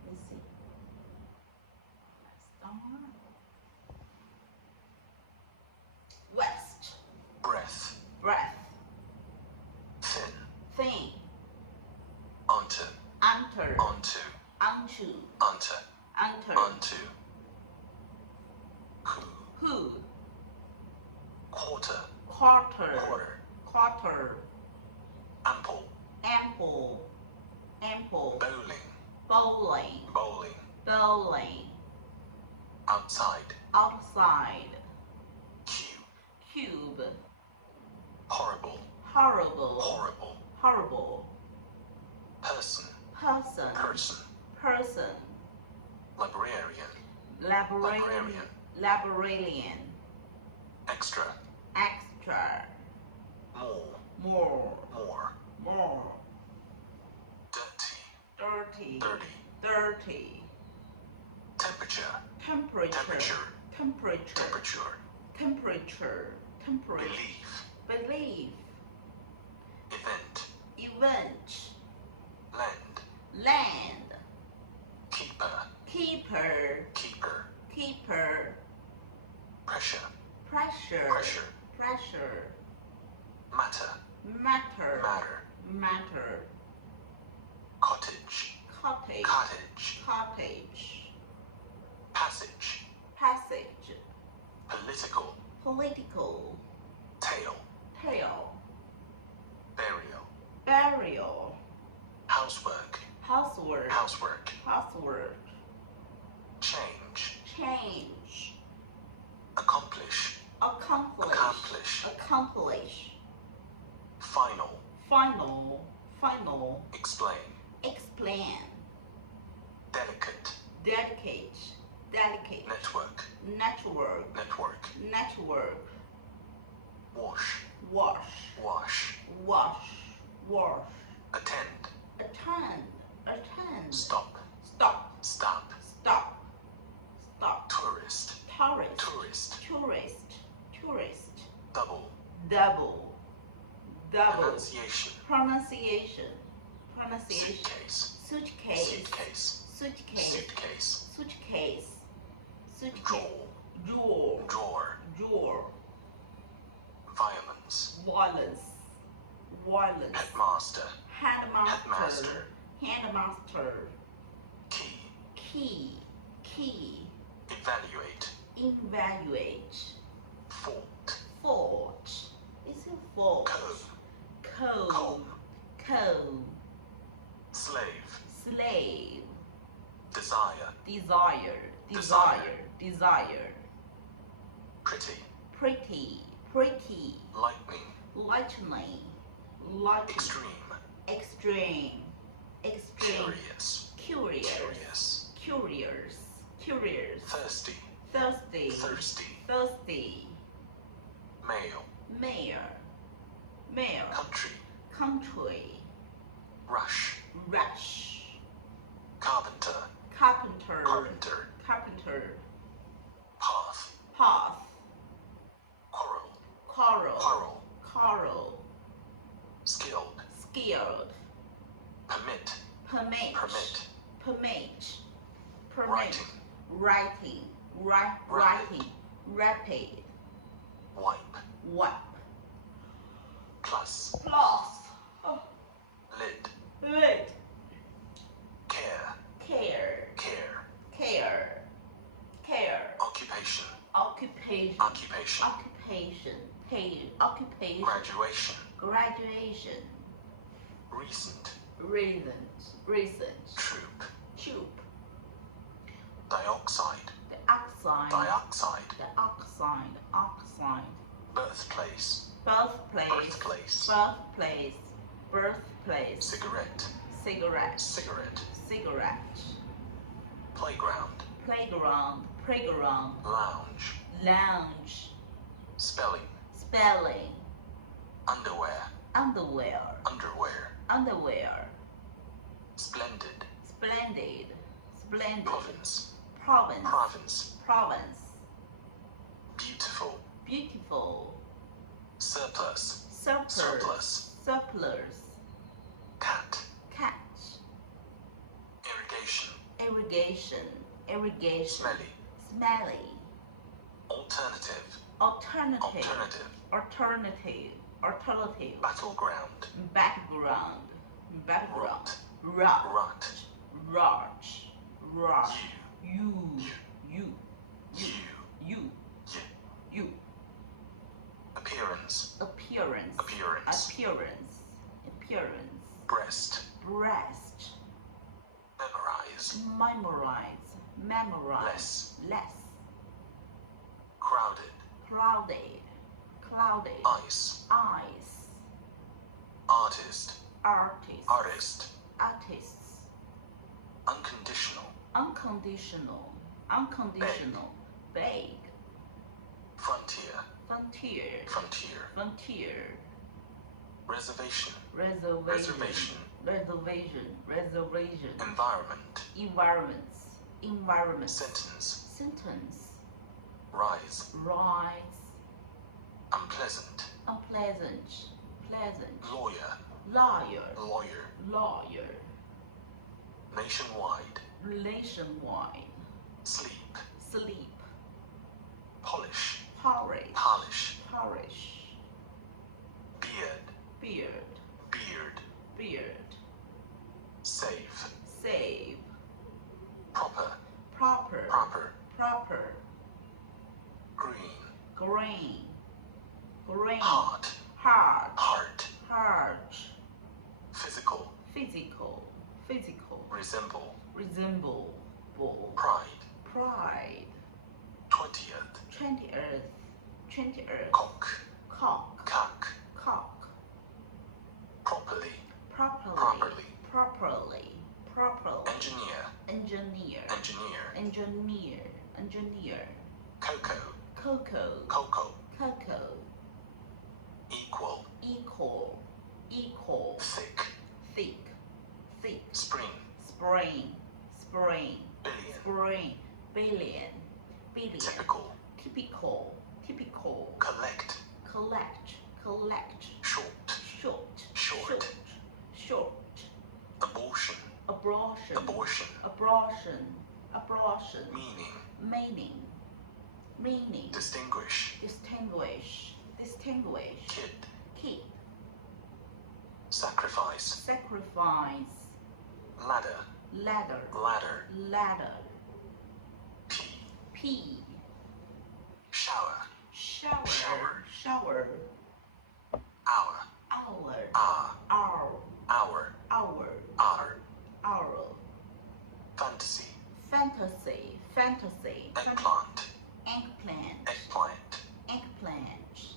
Let's see. Let's start. West. Breath. Breath. Thin. Thin. Onto. Enter. Onto. Onto. Onto. Enter. Onto. Who. Who. Quarter. Quarter. Quarter. Quarter. Ample. Ample. Ample. Bowling. Bowling. Bowling. Bowling. Outside. Outside. Cube. Cube. Horrible. Horrible. Horrible. Horrible. Person. Person. Person. Person. Librarian. Librarian. Librarian. Extra. Extra. More. More. More. More. Dirty. Dirty. Dirty. Dirty. Temperature. Temperature. Temperature. Temperature. Temperature. Temperature. Temperature. Believe. Believe. Event. Event. Lend. Land. Keeper. Keeper. Keeper. Keeper. Pressure. Pressure. Pressure. Pressure. Matter. Matter. Matter. Matter. Cottage. Cottage. Cottage. Cottage. Passage. Passage. Political. Political. Tail. Tail. Burial. Burial. Housework. Housework. Housework. Housework. Change. Change. accomplish, accomplish, accomplish, accomplish, final, final, final, explain, explain, delicate, dedicate, delicate, network, network, network, network, wash, wash, wash, wash, wash, attend, attend, attend, stop, stop, stop, stop, stop, tourist, tourist, tourist, tourist, tourist, double, double, double, pronunciation, pronunciation, pronunciation, suitcase, suitcase, suitcase, suitcase, suitcase, suitcase, suitcase, drawer, drawer, drawer, drawer, violence, violence, violence, headmaster, headmaster, headmaster, key, key, key, evaluate, evaluate, fault, fault, it's a fault, code, code, code, slave, slave, desire, desire, Desire. desire, pretty, pretty, pretty, lightning, lightning, lightning, extreme, extreme, extreme, curious, curious, curious, curious, curious, thirsty, thirsty, thirsty, thirsty, male, mayor, mayor, country, country, rush, rush, carpenter, carpenter, carpenter, carpenter, path, path, quarrel, coral, quarrel, coral, skilled, skilled, permit, permit, permit, permit, permit, writing, writing, Rapid. writing, rapid, wipe, wipe, plus, plus, lid, lid, care, care, care, care, care, occupation, occupation, occupation, occupation, pay, occupation, graduation, graduation, recent, recent, troop, tube, dioxide, the oxide, dioxide, the oxide, oxide, birthplace, birthplace, birthplace, birthplace, birthplace, cigarette, cigarette, cigarette, cigarette, playground, playground, playground, lounge, lounge, spelling, spelling, underwear, underwear, underwear, underwear, splendid, splendid, splendid, province, province, province, province, beautiful, beautiful, surplus, surplus, surplus, surplus, cat, cat, irrigation, irrigation, irrigation, smelly, smelly, alternative, alternative, alternative, alternative, alternative, battleground, background, background, rut, rut, rut, rut, rut, you, you, you, you, you, you, appearance, appearance, appearance, appearance, appearance, breast, breast, memorize, memorize, memorize, less, crowded, crowded, clouded, ice, eyes, artist, artist, artist, artists, unconditional, unconditional, unconditional, vague, frontier, frontier, frontier, frontier, reservation, reservation, reservation, reservation, environment, environments, environments, sentence, sentence, rise, rise, unpleasant, unpleasant, pleasant, lawyer, lawyer, lawyer, lawyer, nationwide, nationwide, sleep, sleep, polish, polish, polish, polish, beard, beard, beard, beard, save, save, proper, proper, proper, proper, green, green, green, heart, heart, heart, heart, physical, physical, physical, resemble, resemble, pride, pride, 20th, 20th, 20th, cock, cock, cack, cock, properly, properly, properly, properly, engineer, engineer, engineer, engineer, engineer, cocoa, cocoa, cocoa, cocoa, equal, equal, equal, thick, thick, thick, spring, spring, spring, billion, spring, billion, billion, typical, typical, typical, collect, collect, collect, short, short, Short. short, abortion, abortion, abortion, abortion, abortion, meaning, meaning, distinguish, distinguish, distinguish, kid, keep, sacrifice, sacrifice, ladder, ladder, ladder, ladder, pea, pea, shower, shower, Shower. shower, hour, hour, hour, hour, hour, hour, hour, hour, fantasy, fantasy, fantasy, eggplant, eggplant, eggplant, eggplant,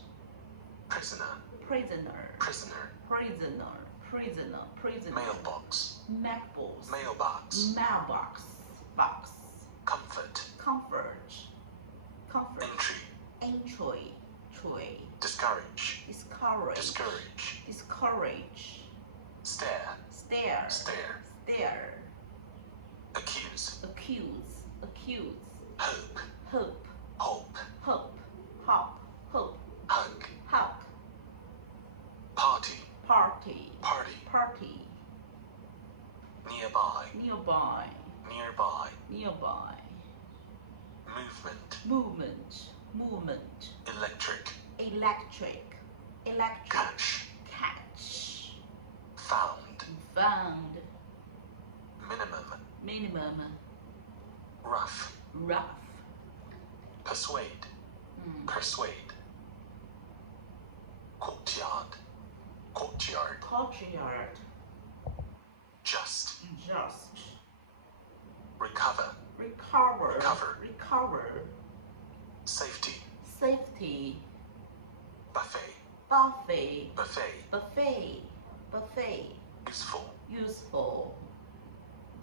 prisoner, prisoner, prisoner, prisoner, prisoner, prisoner, mailbox, mailbox, mailbox, mailbox, box, comfort, comfort, comfort, entry, entry, tree, discourage, discourage, discourage, discourage, stare, stare, stare, stare, accuse, accuse, accuse, hope, hope, hope, hope, hop, hope, hug, hug, party, party, party, party, nearby, nearby, nearby, nearby, movement, movement, movement, electric, electric, electric, catch, catch, found, found, minimum, minimum, rough, rough, persuade, mm, persuade, courtyard, courtyard, courtyard, just, just, recover, recover, Recover. recover, safety, safety, buffet, buffet, buffet, buffet, buffet, useful, useful,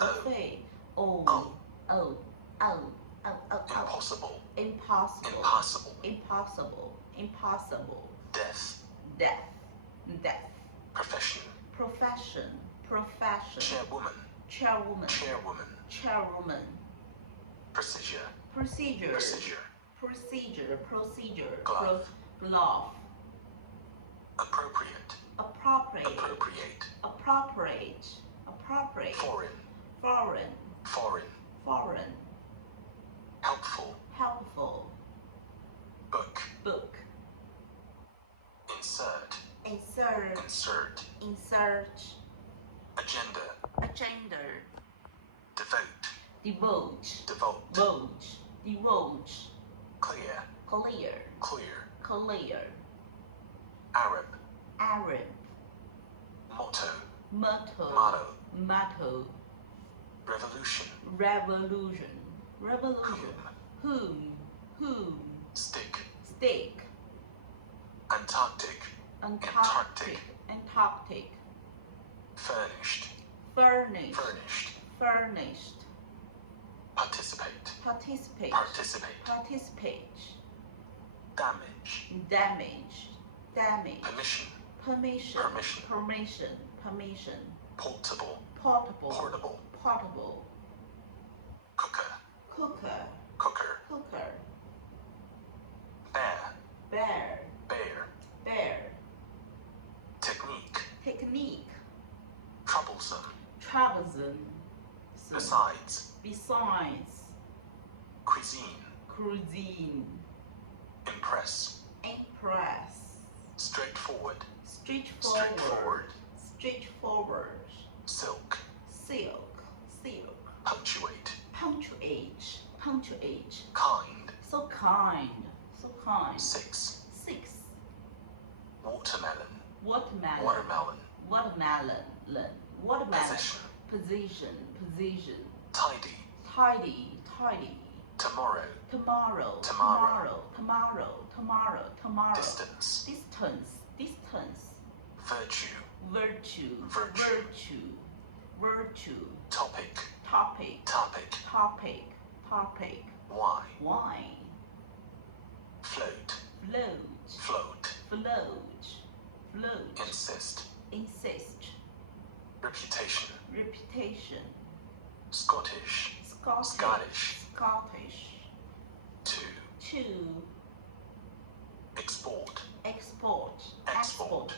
Oh. buffet, oh, Oh. oh, oh, oh, oh, oh, impossible, impossible, impossible, impossible, impossible, death, death, death, profession, profession, profession, chairwoman, chairwoman, chairwoman, chairwoman, procedure, procedure, procedure, procedure, procedure, Glove. glove, appropriate, appropriate, appropriate, appropriate, appropriate, foreign, foreign, foreign, foreign, helpful, helpful, book, book, insert, insert, insert, insert, agenda, agenda, devote, devote, devote, vote, devote, clear, clear, clear, clear, Arab, Arab, motto, motto, motto, motto, revolution, revolution, revolution, whom, stick, stick, Antarctic, Antarctic, Antarctic, furnished, furnished, furnished, furnished, participate, participate, participate, participate, damage, damage, damage, permission, permission, Permission. permission, permission, portable, portable, portable, portable, cooker, cooker, cooker, cooker, bear, bear, bear, bear, technique, technique, troublesome, troublesome, besides, besides, cuisine, cuisine, impress, impress, straightforward, straightforward, straightforward, silk, silk, silk, punctuate, punctuate, punctuate, kind, so kind, so kind, 6, 6, watermelon, watermelon, watermelon, watermelon, watermelon, position, position, position, tidy, tidy, tidy, Tomorrow. tomorrow, Tomorrow. tomorrow, tomorrow, tomorrow. Distance. Distance, distance. Virtue. Virtue, Virtue. virtue, virtue. Topic. Topic, Topic. topic, topic. Why. Wine, Float. float, Float. float, float. Insist. Insist, Reputation. reputation. Scottish. Scottish, Scottish. Scottish. To. To Export. export, Export.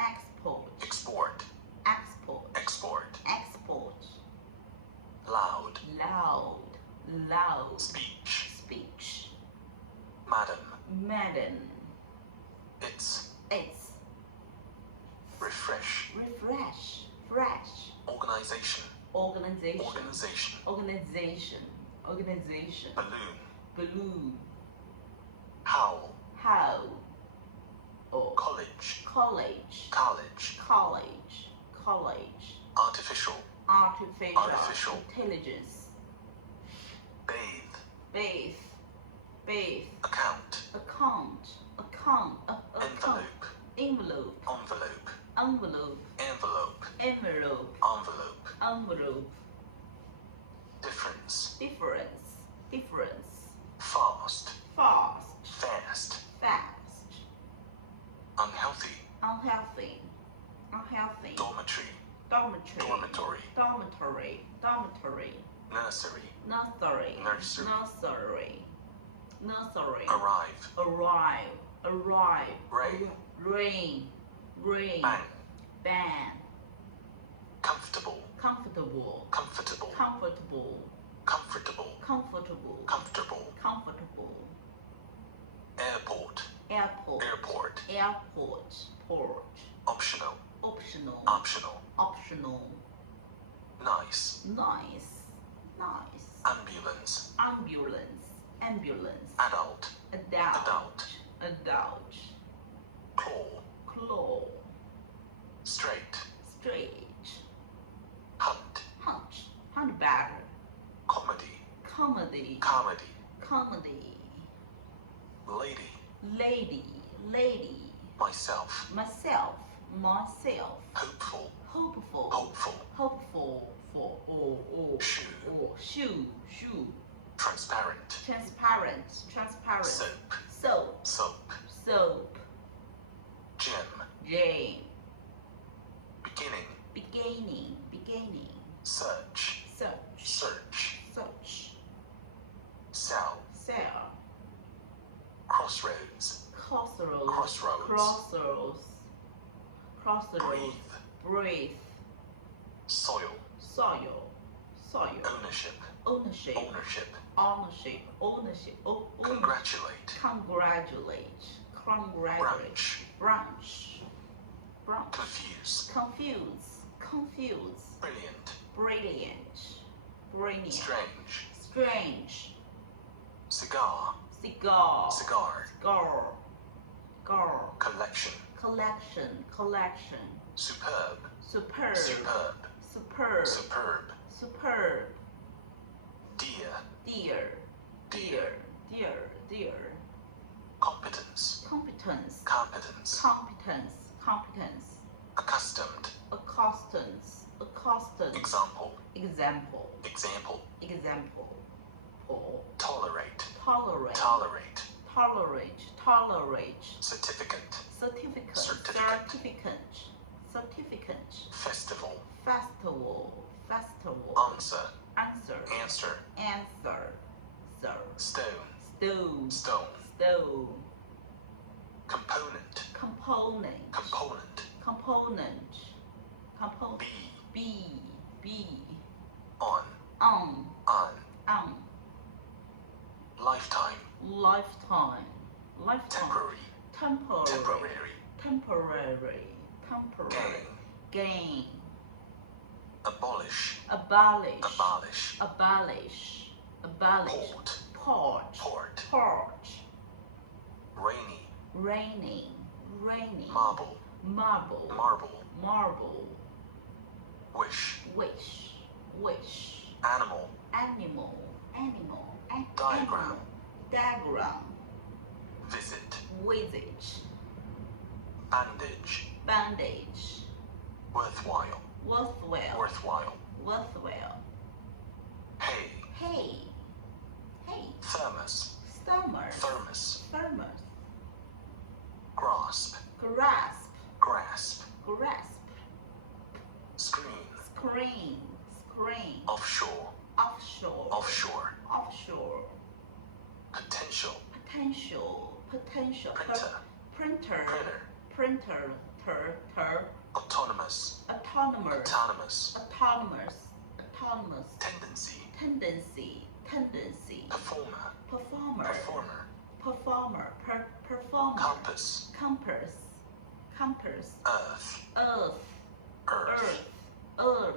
export, Export. export, Export. export. Loud. Loud, loud. Speech. Speech. Madam. Madam, It's. it's Refresh. refresh, fresh. Organization. Organization, Organization. organization, organization. Balloon. Balloon, Howl. how, or College. college, College. college, college. Artificial. Artificial, Artificial. intelligence. Bathe. Bathe, bathe. Account. Account, account, account. Envelope. Envelope, Envelope. envelope, Envelope. envelope, Envelope. envelope. Difference. Difference, difference. Fast. Fast, Fast. fast. Unhealthy. Unhealthy, unhealthy. Dormitory. Dormitory, Dormitory. dormitory, dormitory. Nursery. Nursery, Nursery. nursery, nursery. Arrive. Arrive, arrive. Rain. Rain, rain. Bang. Ban. Comfortable. Comfortable, Comfortable. comfortable, Comfortable. comfortable, Comfortable. comfortable. Airport. Airport, Airport. airport, port. Optional. Optional, Optional. optional. Nice. Nice, nice. Ambulance. Ambulance, ambulance. Adult. Adult, adult. Claw. Claw, Straight. straight. Hunt. Hunch, hunt batter. Comedy. Comedy, Comedy. comedy. Lady. Lady, lady. Myself. Myself, myself. Hopeful. Hopeful, Hopeful. hopeful for Shoe. shoe, shoe. Transparent. Transparent, transparent. Soap. Soap, Soap. soap. Gem. Jane, Beginning. beginning, beginning. Search. Search, Search. search. Sell. Sell, Crossroads. crossroads, Crossroads. crossroads, crossroads. Breathe. Breathe, Soil. soil, soil. Ownership. Ownership, Ownership. ownership, ownership. Congratulate. Congratulate, congratulate. Branch. Branch, branch. Confuse. Confuse, confuse. Brilliant. Brilliant, brilliant. Strange. Strange. Cigar. Cigar, Cigar. cigar, cigar. Collection. Collection, collection. Superb. Superb, Superb. superb, Superb. superb. Dear. Dear, dear, dear, dear. Competence. Competence, Competence. competence, competence. Accustomed. Accustomed, accustomed. Example. Example, Example. example. Or Tolerate. tolerate, Tolerate. tolerate, tolerate. Certificate. Certificate, Certificate. certificate, certificate. Festival. Festival, festival. Answer. Answer, Answer. answer. Sir. Stone. Stone, Stone. stone. Component. Component, Component. component. Component. Be. B, On. on, On. on. Lifetime. Lifetime, lifetime. Temporary. Temporary, Temporary. temporary, temporary. Gain. Gain. Abolish. Abolish, Abolish. abolish, abolish. Port. Port, Port. port. Rainy. Raining, raining. Marble. Marble, Marble. marble. Wish. Wish, wish. Animal. Animal, animal, Diagram. diagram, Visit. visit, Bandage. bandage, Worthwhile. worthwhile, Worthwhile. worthwhile, Hay. hay, hay, Thermos. thermos, Thermos. thermos, Grasp. grasp, Grasp. grasp, Screen. screen, screen, Offshore. offshore, Offshore. offshore, Potential. potential, potential, Printer. printer, Printer. printer, Autonomous. autonomous, Autonomous. autonomous, autonomous, Tendency. tendency, tendency, Performer. performer, Performer. performer, performer, Compass. compass, compass, Earth. earth, Earth. earth,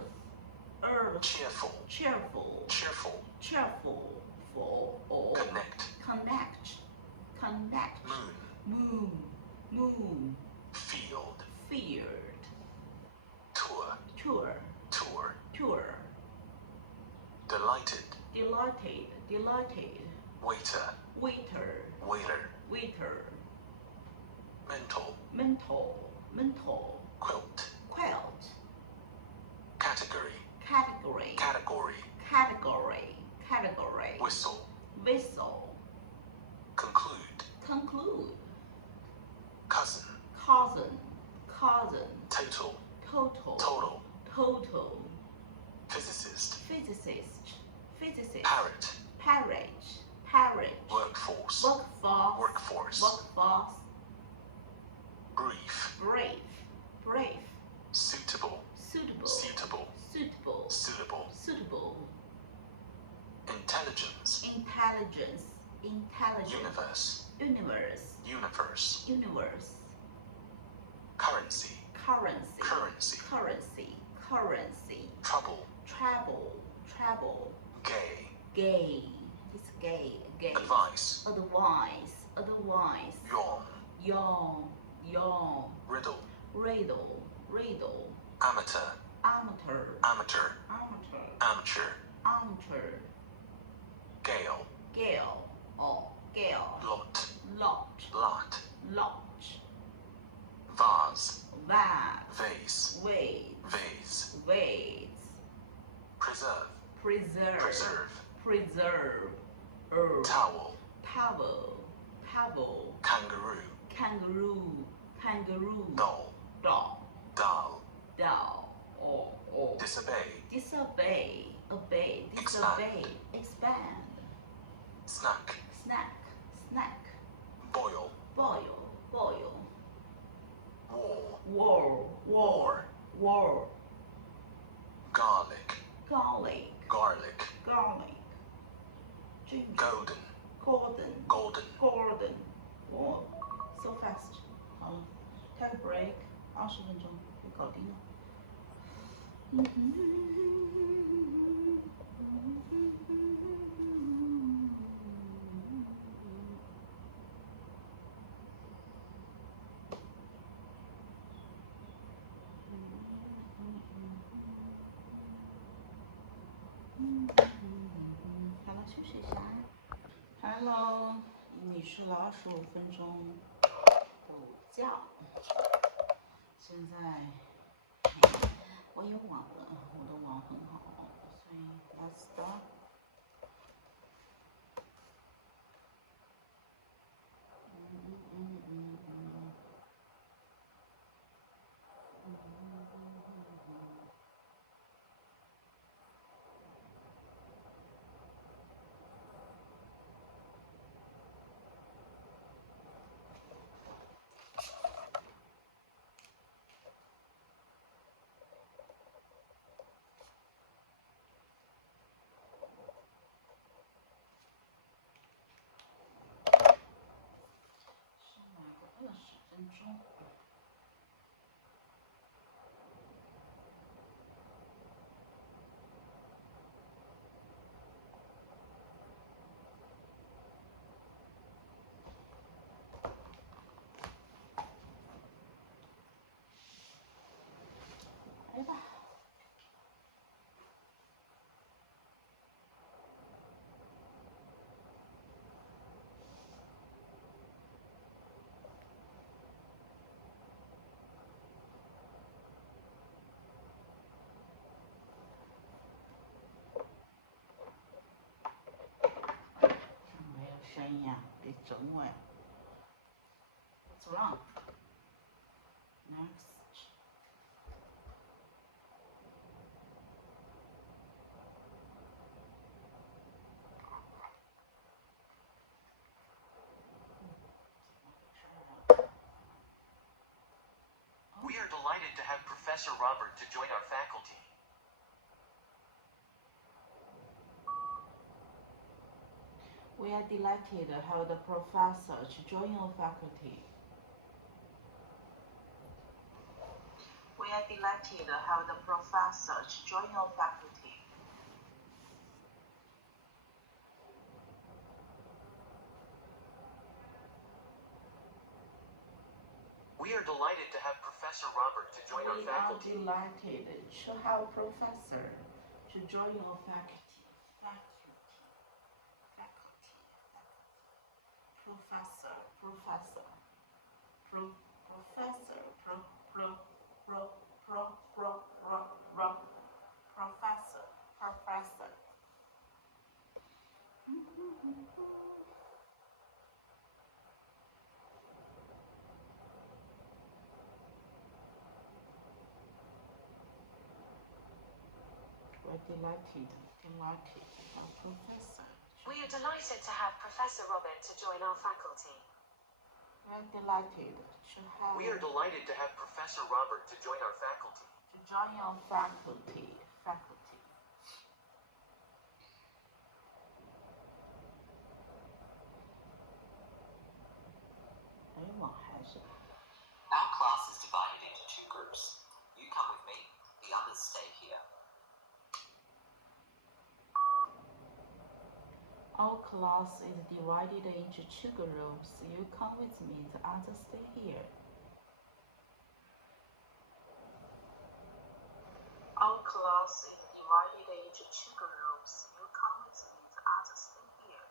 earth, Cheerful. cheerful, Cheerful. cheerful, for, Connect. connect, connect, Moon. moon, Field. field, Tour. tour, Tour. tour, Delighted. delighted, delighted, Waiter. waiter, Waiter. waiter, Mental. mental, mental, Quilt. quilt, Category. category, Category. category, category, Whistle. whistle, Conclude. conclude, Cousin. cousin, cousin, Total. total, Total. total, Physicist. physicist, physicist, Parrot. parrot, parrot, Workforce. workforce, Workforce. workforce, Brief. brave, brave, Suitable. suitable, Suitable. suitable, Suitable. suitable, Intelligence. intelligence, intelligence, Universe. universe, Universe. universe, Currency. currency, Currency. currency, currency, Trouble. travel, travel, Gay. gay, it's gay, gay, Advice. otherwise, otherwise, Yawn. yawn, yawn, Riddle. riddle, riddle, Amateur. amateur, Amateur. amateur, Amateur. amateur, Gale. gale, or gale, Lot. lot, Lot. lot, Vase. vase, Vase. wait, Vase. wait, Preserve. preserve, Preserve. preserve, Towel. towel, towel, Kangaroo. kangaroo, kangaroo, Doll. dog, Dull. doll, or Disobey. disobey, obey, disobey, expand, Snack. snack, snack, Boil. boil, boil, War. war, war, Garlic. garlic, Garlic. garlic, ginger, Golden. golden, Golden. golden, war, so fast，好了，take a break，20分钟就搞定了。好了，休息一下。Hello，你睡了25分钟，补觉。现在我有网了，我的网很好，所以 let's start。20分钟。来吧。一樣，你整我呀。What's wrong? Next. We are delighted to have Professor Robert to join our faculty. We are delighted to have the professor to join your faculty. We are delighted to have the professor to join your faculty. We are delighted to have Professor Robert to join our faculty. We are delighted to have professor to join your faculty. Professor. Professor. Professor. We're delighted to have professor. We are delighted to have Professor Robert to join our faculty. We're delighted to have. We are delighted to have Professor Robert to join our faculty. To join your faculty. Faculty. Our class is divided into two groups. You come with me, the others stay here. Our class is divided into two groups. You come with me, the others stay here. Our class is divided into two groups. You come with me, the others stay here.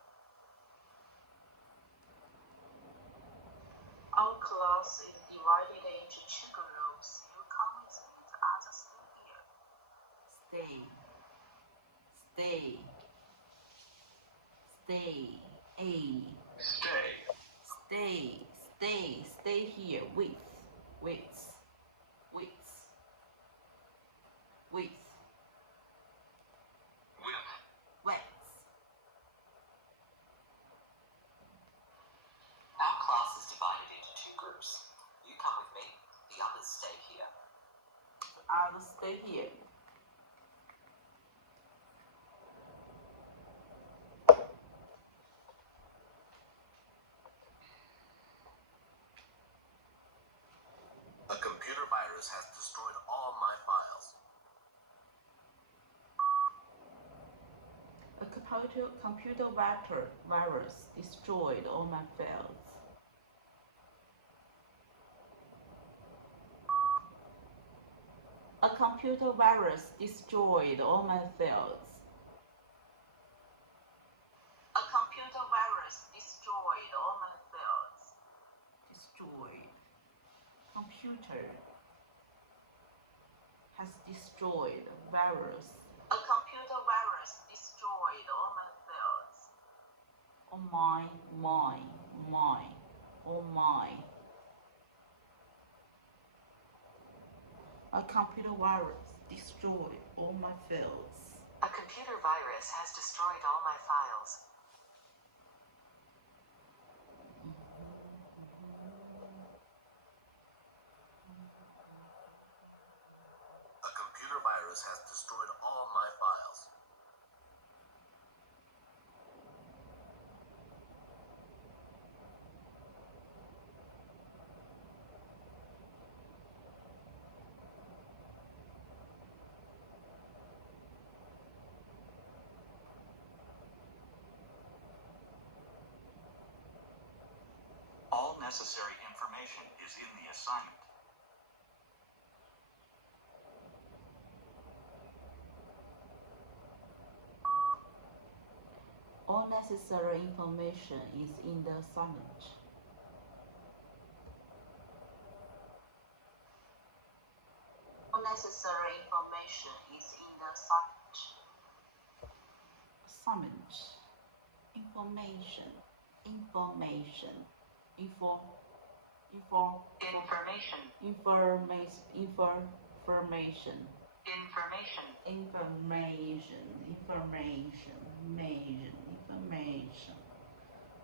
Our class is divided into two groups. You come with me, the others stay here. Stay. Stay here with. Our class is divided into two groups. You come with me, the others stay here. Others stay here. A computer virus has destroyed all my files. A computer virus destroyed all my files. A computer virus destroyed all my files. A computer virus destroyed all my files. Destroyed. Computer has destroyed virus. A computer virus destroyed all my files. Oh my. Oh my. A computer virus destroyed all my files. A computer virus has destroyed all my files. A computer virus has destroyed all my files. All necessary information is in the assignment. All necessary information is in the assignment. All necessary information is in the assignment. Assignment. Information information. Information.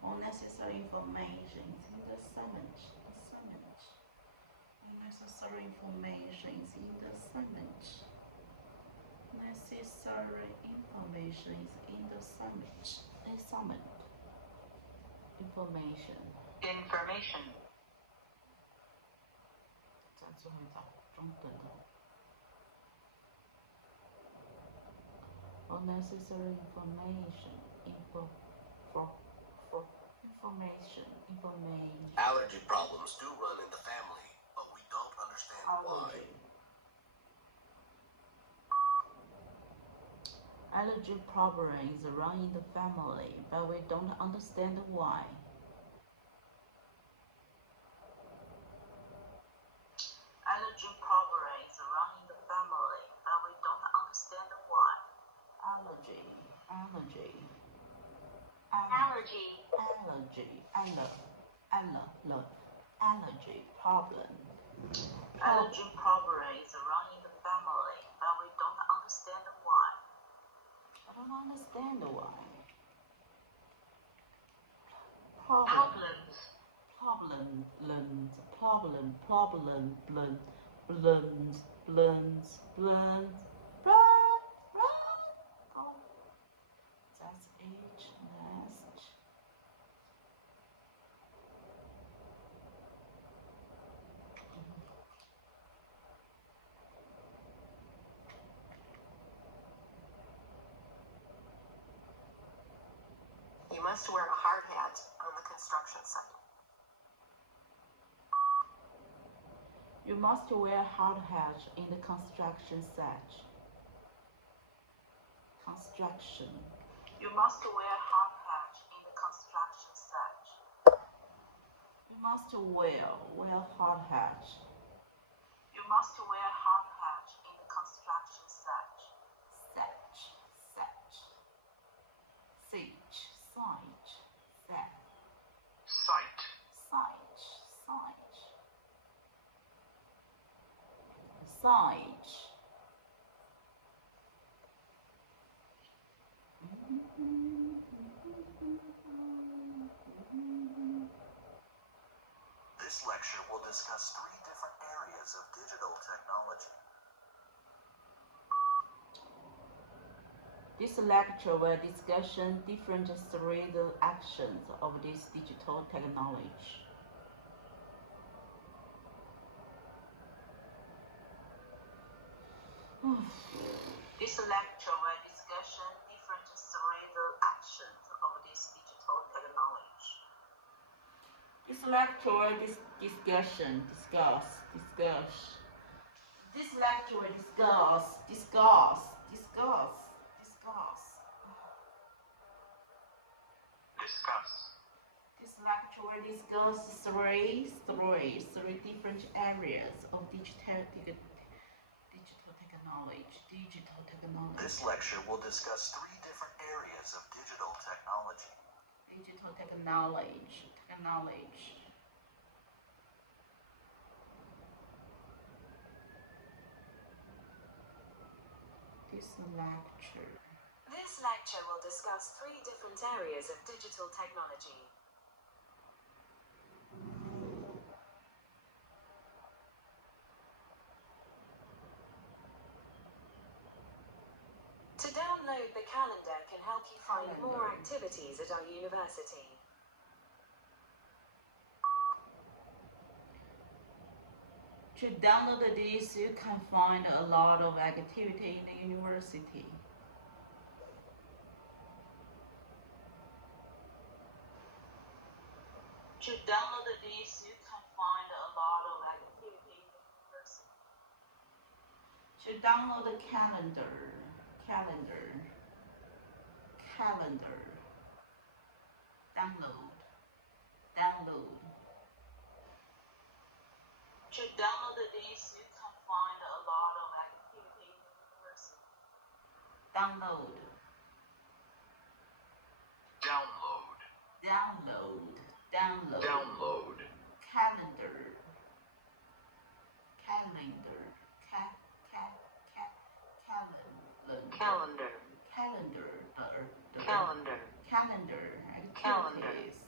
Unnecessary information is in the summons. Unnecessary information is in the summons. Necessary information is in the summons. Information. 再最后一张中等的。Unnecessary information. Information. Allergy problems do run in the family, but we don't understand why. Allergy problems run in the family, but we don't understand why. Allergy problems run in the family, but we don't understand why. Allergy. Allergy problem. Allergy problems run in the family, but we don't understand why. I don't understand why. Oh, that's it. Next. You must wear a hard hat on the construction site. You must wear hard hat in the construction site. You must wear hard hat in the construction site. You must wear hard hat. You must wear hard hat in the construction site. Site. This lecture will discuss 3 different areas of digital technology. This lecture will discuss different three actions of this digital technology. This lecture will discuss different cerebral actions of this digital technology. This lecture will discuss. This lecture will discuss. This lecture will discuss three different areas of digital technology. This lecture will discuss 3 different areas of digital technology. Digital technology. This lecture will discuss 3 different areas of digital technology. To download the calendar can help you find more activities at our university. To download this, you can find a lot of activity in the university. To download this, you can find a lot of activity in the university. To download the calendar. Download. To download this, you can find a lot of activity in the university. Download. Download. Download. Calendar. Calendar. Calendar. Calendar. Calendar. Calendar. Calendar. Activities.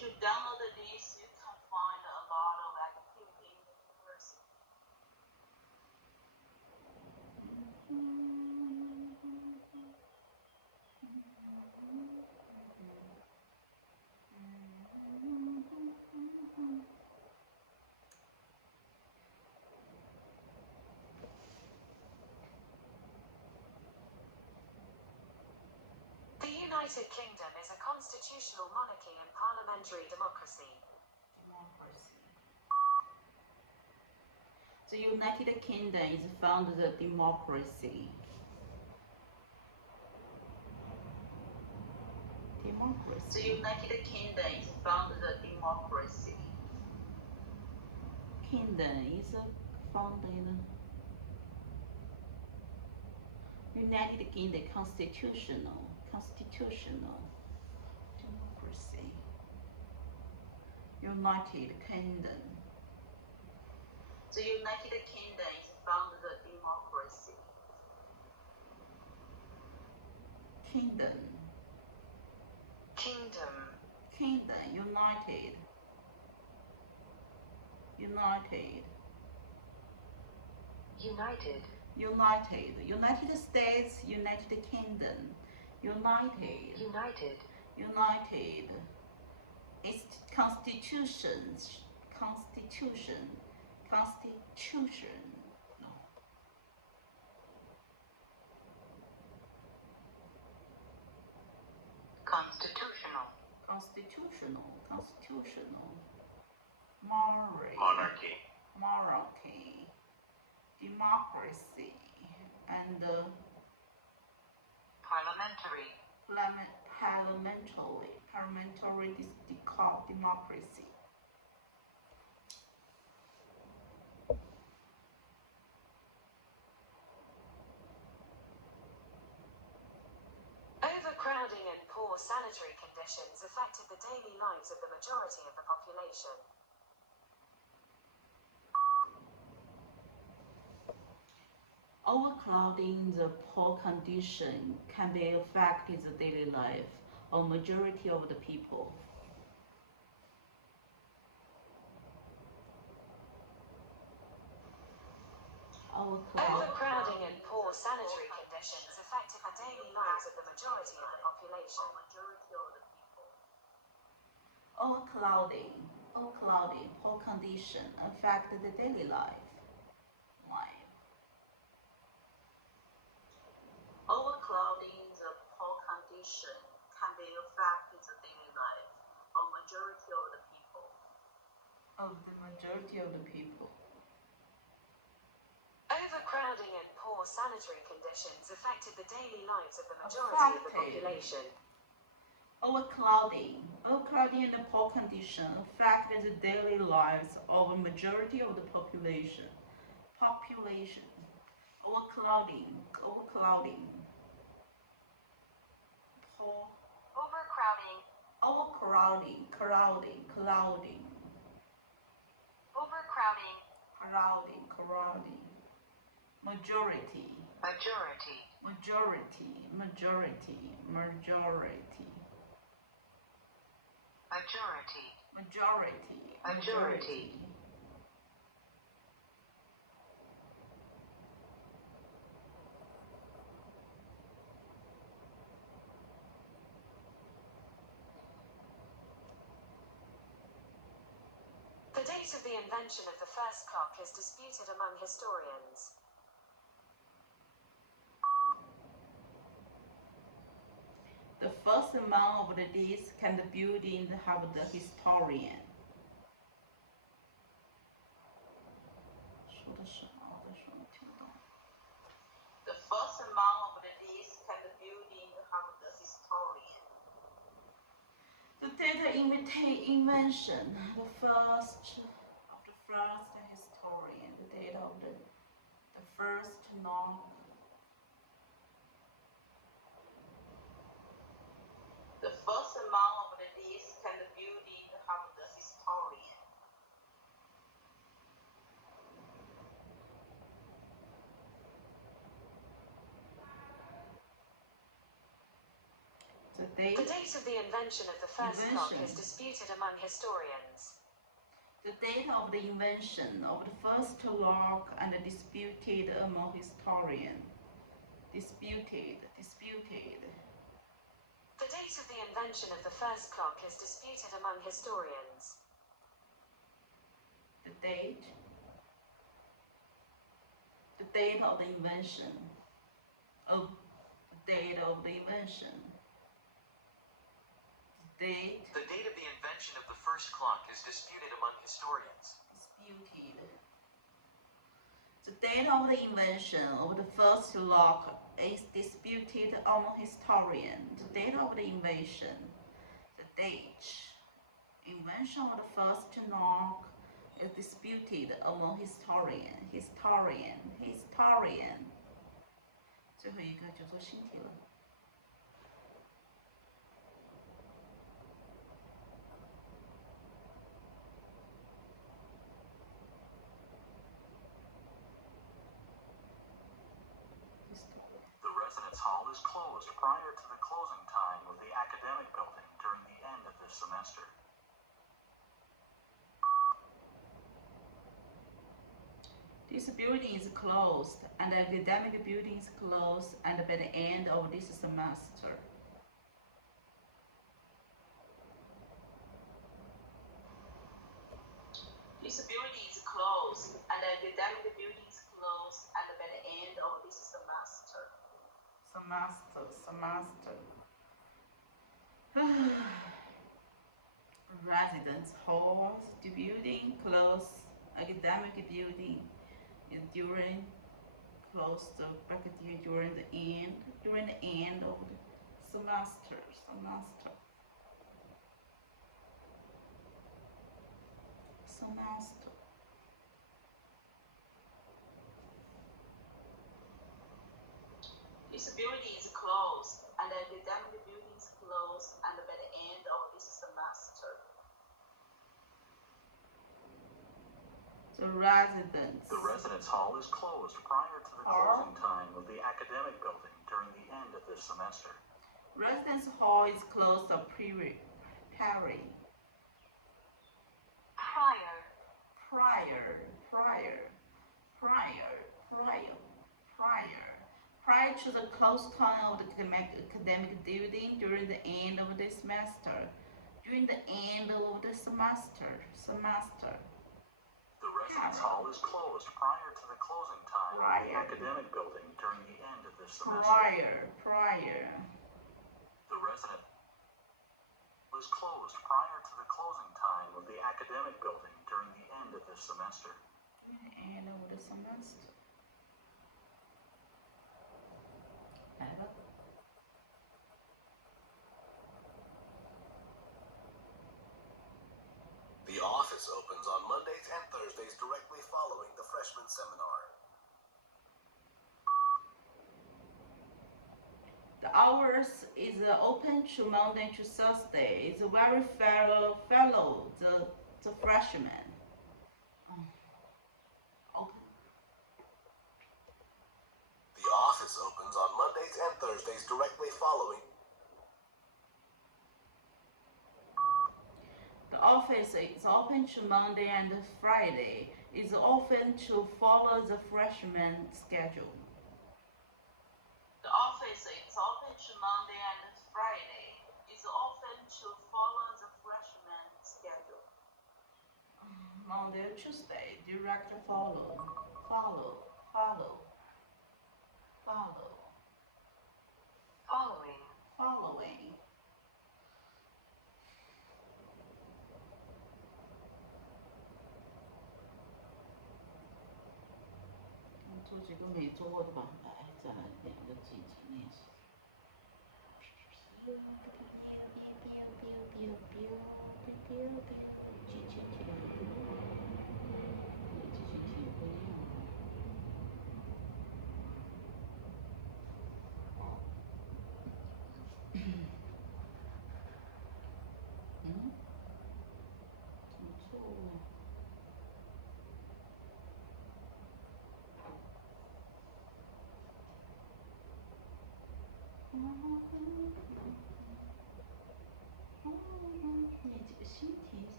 To download this, you can find a lot of activity in the university. The United Kingdom is a constitutional monarchy and parliamentary democracy. Democracy. The United Kingdom is founded a democracy. The Democracy. United Kingdom is founded a democracy. Kingdom is founded. United Kingdom constitutional. Democracy. United Kingdom. The United Kingdom is founded a democracy. Kingdom. Kingdom. United. United States, United Kingdom. United. Its constitution. No. Constitutional. Monarchy. Democracy. And Parliamentary. parliamentary democracy. Overcrowding and poor sanitary conditions affected the daily lives of the majority of the population. Overcrowding, the poor condition can be affected the daily life of majority of the people. Overcrowding and poor sanitary conditions affected the daily lives of the majority of the population. Overcrowding, poor condition affect the daily life. Overcrowding, the poor condition can be affected the daily life of majority of the people. Overcrowding and poor sanitary conditions affected the daily lives of the majority of the population. Overcrowding and poor condition affect the daily lives of a majority of the population. Overcrowding. Crowding. Majority. The date of the invention of the first clock is disputed among historians. The first among of these can the building have the historian. 说的什么？我在说没听懂。 The first among of these can the building have the historian. The data invention, the first historian, the date of the first knock. The first amount of this kind of building have the historian. The date. The date of the invention of the first clock is disputed among historians. The date of the invention of the first clock and disputed among historians. Disputed. The date of the invention of the first clock is disputed among historians. The date of the invention of the date of the invention. The date of the invention of the first clock is disputed among historians. Disputed. The date of the invention of the first clock is disputed among historians. The date of the invention. The date. Invention of the first clock is disputed among historians. Historian. 最后一个就做新题了。The residence hall is closed prior to the closing time of the academic building during the end of this semester. This building is closed, and the academic building is closed, and by the end of this semester. This building is closed, and the academic building is closed, and by the end of this semester. Residence halls, the building closed, academic building is closed back during the end of the semester. This building is closed, and the academic building is closed, and by the end of this semester. The residence hall is closed prior to the closing time of the academic building during the end of this semester. Residence hall is closed prior to the close time of the academic building during the end of the semester. During the end of the semester. The residence hall is closed prior to the closing time of the academic building during the end of this semester. Prior. The residence was closed prior to the closing time of the academic building during the end of this semester. End of the semester. The office opens on Mondays and Thursdays directly following the freshman seminar. The hours is open to Monday to Thursday. It's very fellow the freshman. Open. The office opens on Mondays and Thursdays directly following. The office is open to Monday and Friday. It's open to follow the freshman schedule. The office is open to Monday and Friday. It's open to follow the freshman schedule. Monday or Tuesday, direct follow. Following.做几个没做过的吧，来，再来2个记忆练习。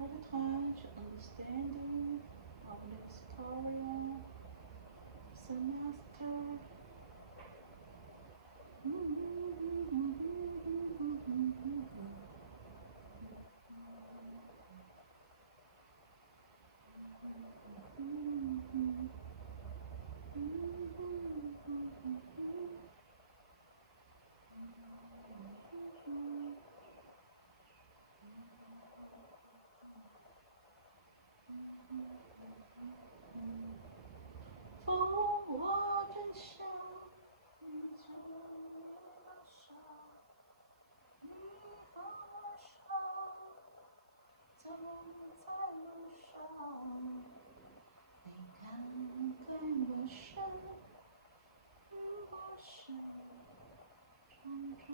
awkward time to understanding of Victoria semester. For我真想你走多少，你和我手走在路上，你看在你身，我是种种。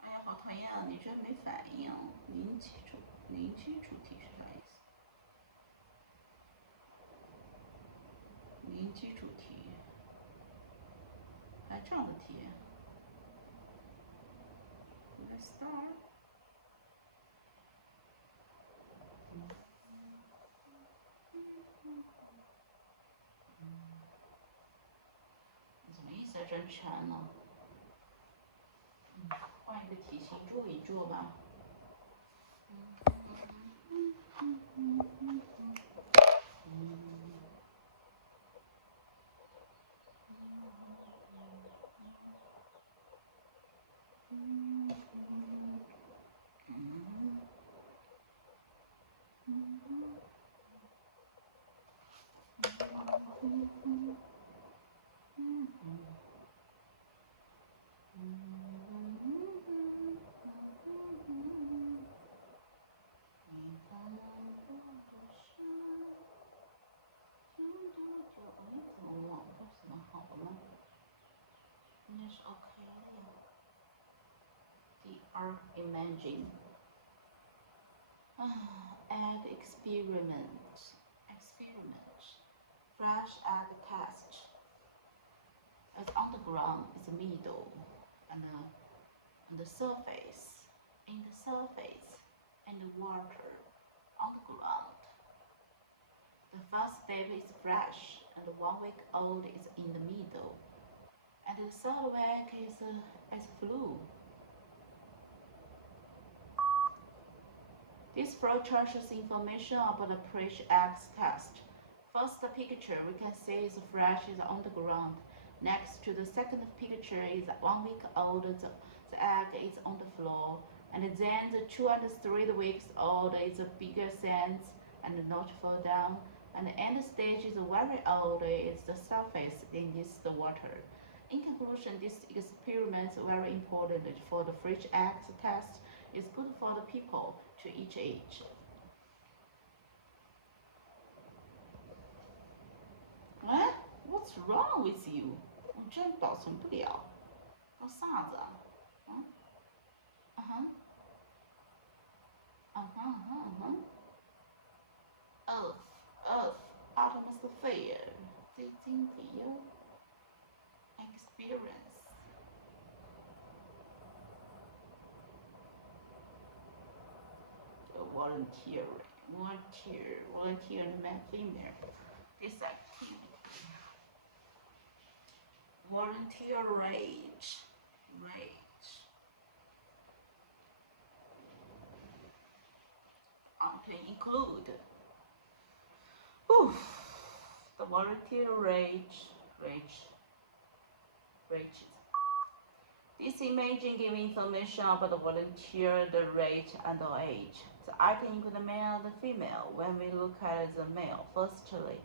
哎呀，好讨厌啊！你居然没反应。零基础题是啥意思？零基础题，还这样的题 ？Let's start。什么意思啊？真全了。换一个题型做一做吧。应该是 OK 的呀。第二 imagine。egg experiment. Fresh egg test. As on the ground is the middle, and the surface, in the surface, and the water on the ground. The first step is fresh, and 1 week old is in the middle, and the third week is flu. This flowchart shows information about the fresh eggs test. First picture we can see is fresh is on the ground. Next to the second picture is 1 week old, the egg is on the floor. And then the 2 and 3 weeks old is a bigger sense and not fall down. And the end stage is very old, is the surface in this the water. In conclusion, this experiment is very important for the fresh eggs test. It's good for the people to each age. 哎 ，What's wrong with you？ 我居然保存不了，搞啥子啊？Earth, atmosphere, sitting view, experience. Volunteer, male, female. This activity. Volunteer rage. To include. The volunteer rage. This image gives information about the volunteer, the rate, and the age. The item includes the male and the female. When we look at the male, firstly,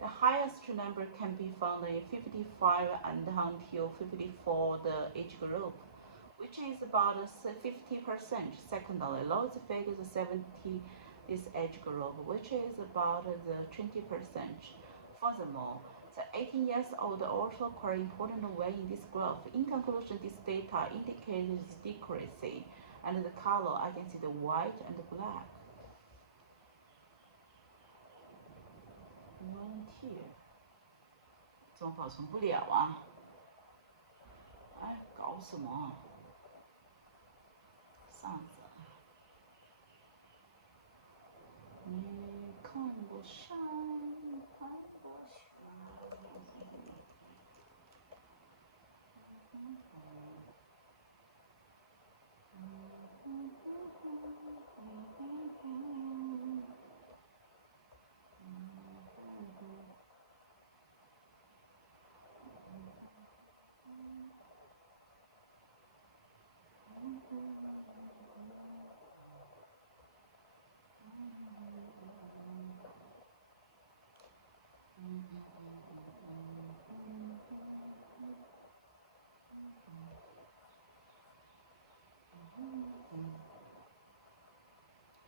the highest number can be found in 55 and until 54, the age group, which is about 50%. Secondly, lowest figure is 70, this age group, which is about the 20%. Furthermore, the 18 years old also occur important way in this graph. In conclusion, this data indicates decreasing, and the color I can see the white and the black. Volunteer. 怎么保存不了啊？哎，搞什么啊？上子，你看我上，看我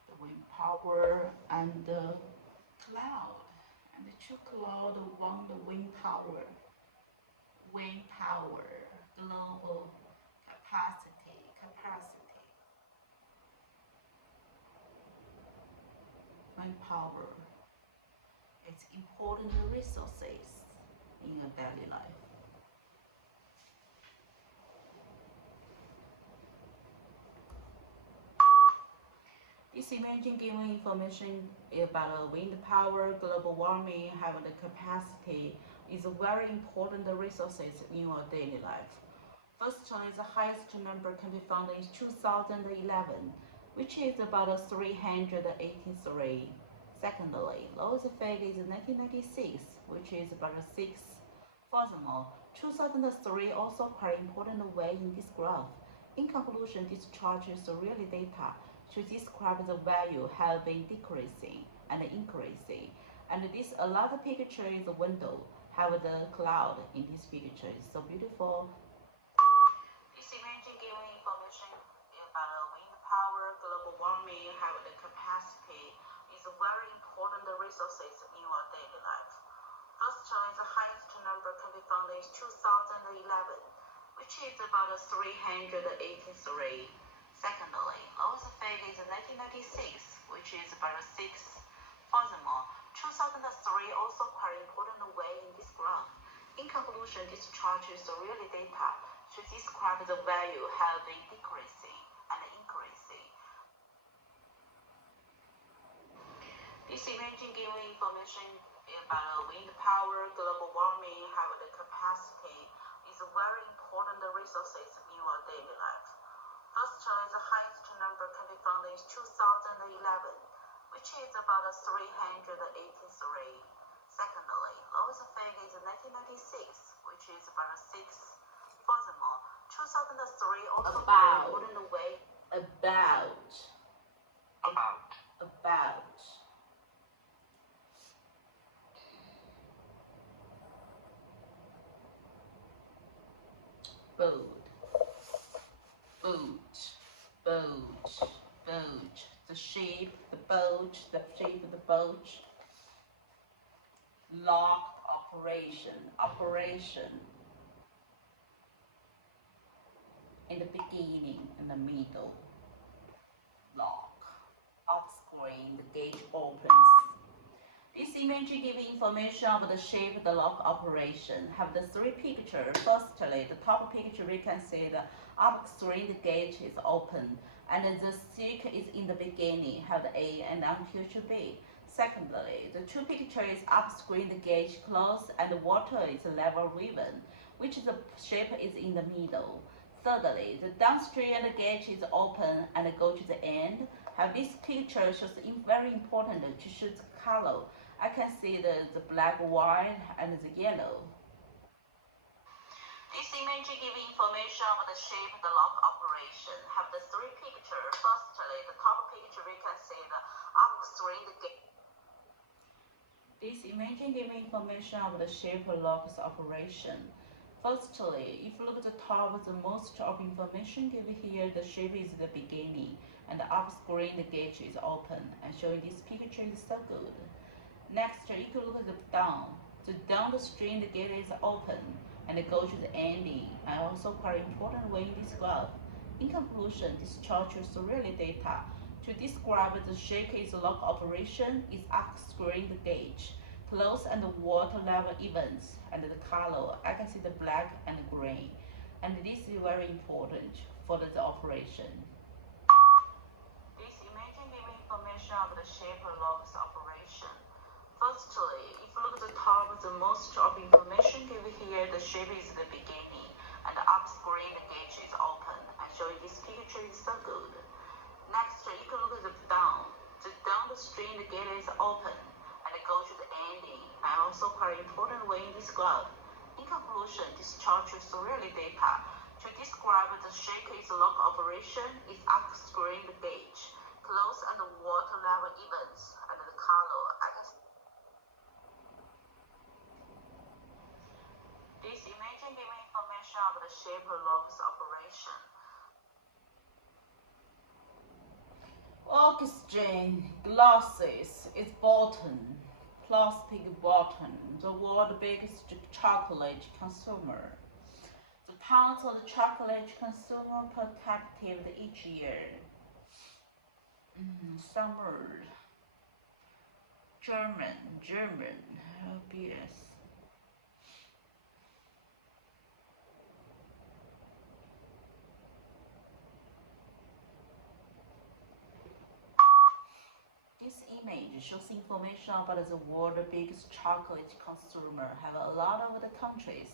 the wind power and the cloud, and the true cloud won the wind power. Wind power, global capacity. Wind power, it's important resources in your daily life. This imagine giving information about wind power, global warming, having the capacity is a very important resources in your daily life. Firstly, the highest number can be found in 2011, which is about 383. Secondly, lowest figure is 1996, which is about 6. Furthermore, 2003 also quite important way in this graph. In conclusion, this chart is really data to describe the value have been decreasing and increasing. And this another picture is a window, have the cloud in this picture. It's so beautiful. This image giving information about wind power, global warming, have the capacity is a very important resources in your daily life. Firstly, the highest number can be found in 2011, which is about 383. Secondly, lowest figure is 1996, which is about 6. Furthermore, 2003 also quite important way in this graph. In conclusion, this chart is really data to describe the value have been decreasing and increasing. This image giving information about wind power, global warming, have the capacity is a very important resources in your daily life. Firstly, the highest number can be found in 2011, which is about 383. Secondly, lowest figure is 1996, which is about 6. Furthermore, 2003 also quite important way. About. Boat. The shape, the shape of the boat. Locked operation. In the beginning, in the middle. Lock. Off screen, the gate opens. This image gives information of the shape of the lock operation. Have the three pictures. Firstly, the top picture we can see the up screen, the gate is open, and the stick is in the beginning, have the A and until to B. Secondly, the two pictures up screen, the gate closed, and the water is level ribbon, which the shape is in the middle. Thirdly, the downstream the gate is open and go to the end. Have this picture shows very important to show the color. I can see the black, white, and the yellow. This image gives information of the shape of the lock operation. Have the three pictures. Firstly, the top picture we can see the upstream the gate. This image gives information of the shape of lock's operation. Firstly, if you look at the top, the most of information given here, the shape is the beginning, and the up screen the gate is open, and showing this picture is so good. Next, if you look at the downstream the gate is open, and go to the ending, and also quite important way in this graph. In conclusion, this chart is really data to describe the shape is lock operation is up screen the gate, clothes and water level events, and the color, I can see the black and green. And this is very important for the operation. This image gives information of the shape logs operation. Firstly, if you look at the top, the most of information given here, the shape is the beginning, and the up screen, the gauge is open. I show you this picture is so good. Next, you can look at the down. The downstream, the gate is open, and it goes to the ending, and also quite important way in this graph. In conclusion, this chart shows really data. To describe the shake is log operation, is upstream the gauge, close and water level events, and the color. This image gives information of the shape logs operation. Oxygen glasses is bottom, plastic bottom, the world's biggest chocolate consumer. The pounds of the chocolate consumer per capita each year. Summer. German, yes. This image shows information about the world's biggest chocolate consumer. Have a lot of the countries.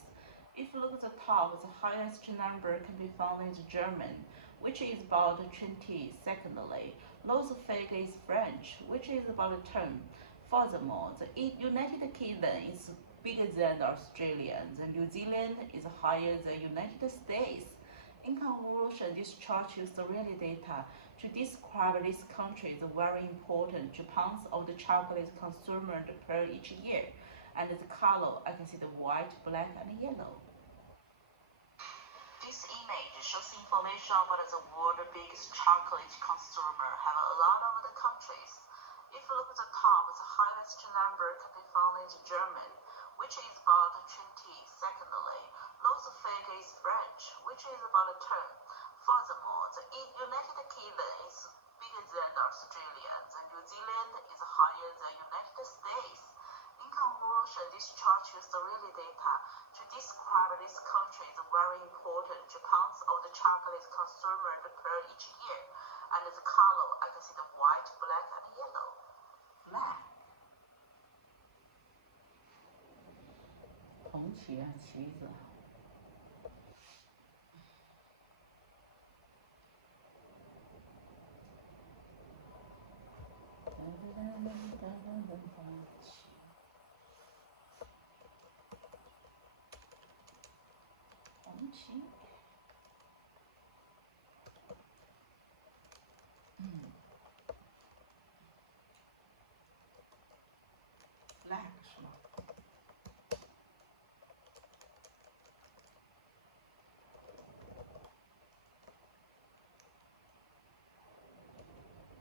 If you look at the top, the highest number can be found in German, which is about 20. Secondly, lowest figure is French, which is about 10. Furthermore, the United Kingdom is bigger than Australia. The New Zealand is higher than United States. In conclusion, this chart shows the real data. To describe this country is very important. Japan's of the chocolate consumed per each year. And the color, I can see the white, black, and yellow. This image shows information about the world's biggest chocolate consumer. Have a lot of the countries. If you look at the top, the highest number can be found in German, which is about 20. Secondly, lowest figure is French, which is about 10. Furthermore, the United Kingdom is bigger than Australia. The New Zealand is higher than United States. In conclusion, this chart shows the real data. To describe this country is very important. Japan's of the chocolate consumed per each year. And the color, I can see the white, black, and yellow. Black. 红旗啊，旗子。红旗。Black 是吗？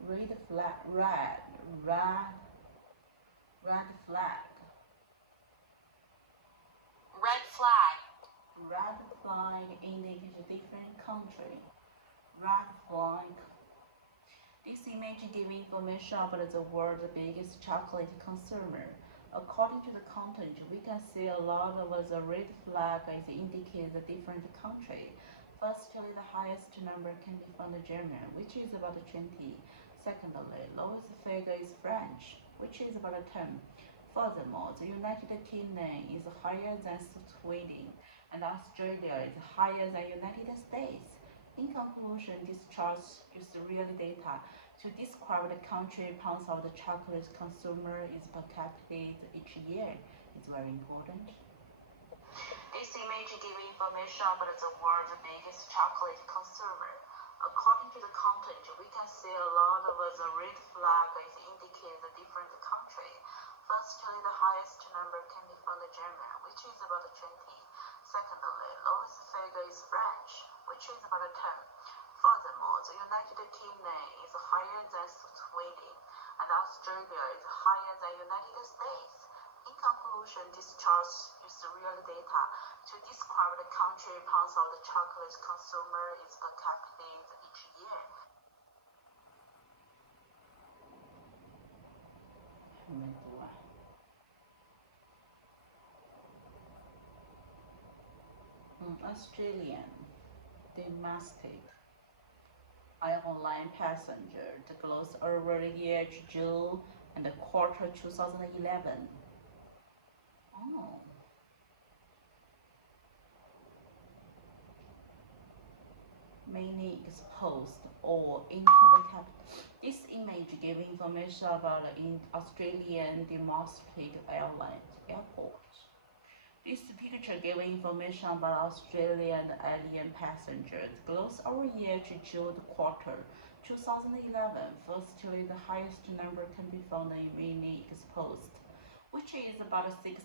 Red flag, red flag. Red flag. Red flag indicates a different country. Red flag. This image gives information about the world's biggest chocolate consumer. According to the content, we can see a lot of the red flag is indicates a different country. Firstly, the highest number can be found in Germany, which is about 20. Secondly, lowest figure is French, which is about 10. Furthermore, the United Kingdom is higher than Sweden, and Australia is higher than United States. In conclusion, this chart is real data. To describe the country, pounds of the chocolate consumer is per capita each year. It's very important. This image gives information about the world's biggest chocolate consumer. According to the content, we can see a lot of the red flag is indicates a different country. Firstly, the highest number can be found in Germany, which is about 20. Secondly, lowest figure is French, which is about 10. Furthermore, the United Kingdom is higher than Sweden, and Australia is higher than United States. In conclusion, this chart is real data. To describe the country, pounds of the chocolate consumer is per capita each year. 没读完。Australian domestic airline passenger that closed over the year to June and the quarter 2011. Oh. Mainly exposed or into the capital. This image gives information about the Australian domestic airlines airport. This picture gives information about Australian alien passengers close over year to June quarter 2011. Firstly, the highest number can be found in mainly exposed, which is about 6%.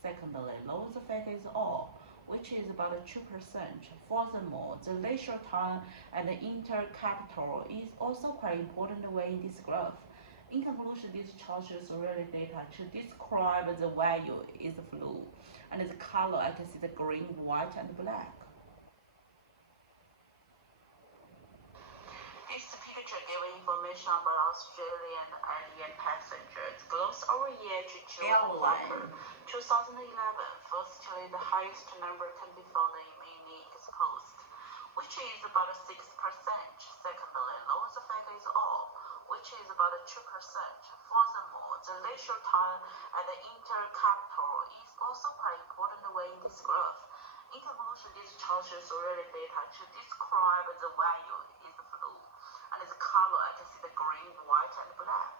Secondly, lowest figure is all, which is about 2%. Furthermore, the leisure time and the intercapital is also quite important way in this graph. In conclusion, these charges really data to describe the value is blue, and the color I can see the green, white, and black. This picture gives information about Australian alien passengers close over year to June quarter 2011. Firstly, the highest number can be found in mainly exposed, which is about 6%. Secondly, lowest figure is all, which is about 2%. Furthermore, the leisure time and the intercapital is also quite important way in this graph. In conclusion, these charges really data to describe the value is blue, and the color I can see the green, white, and black.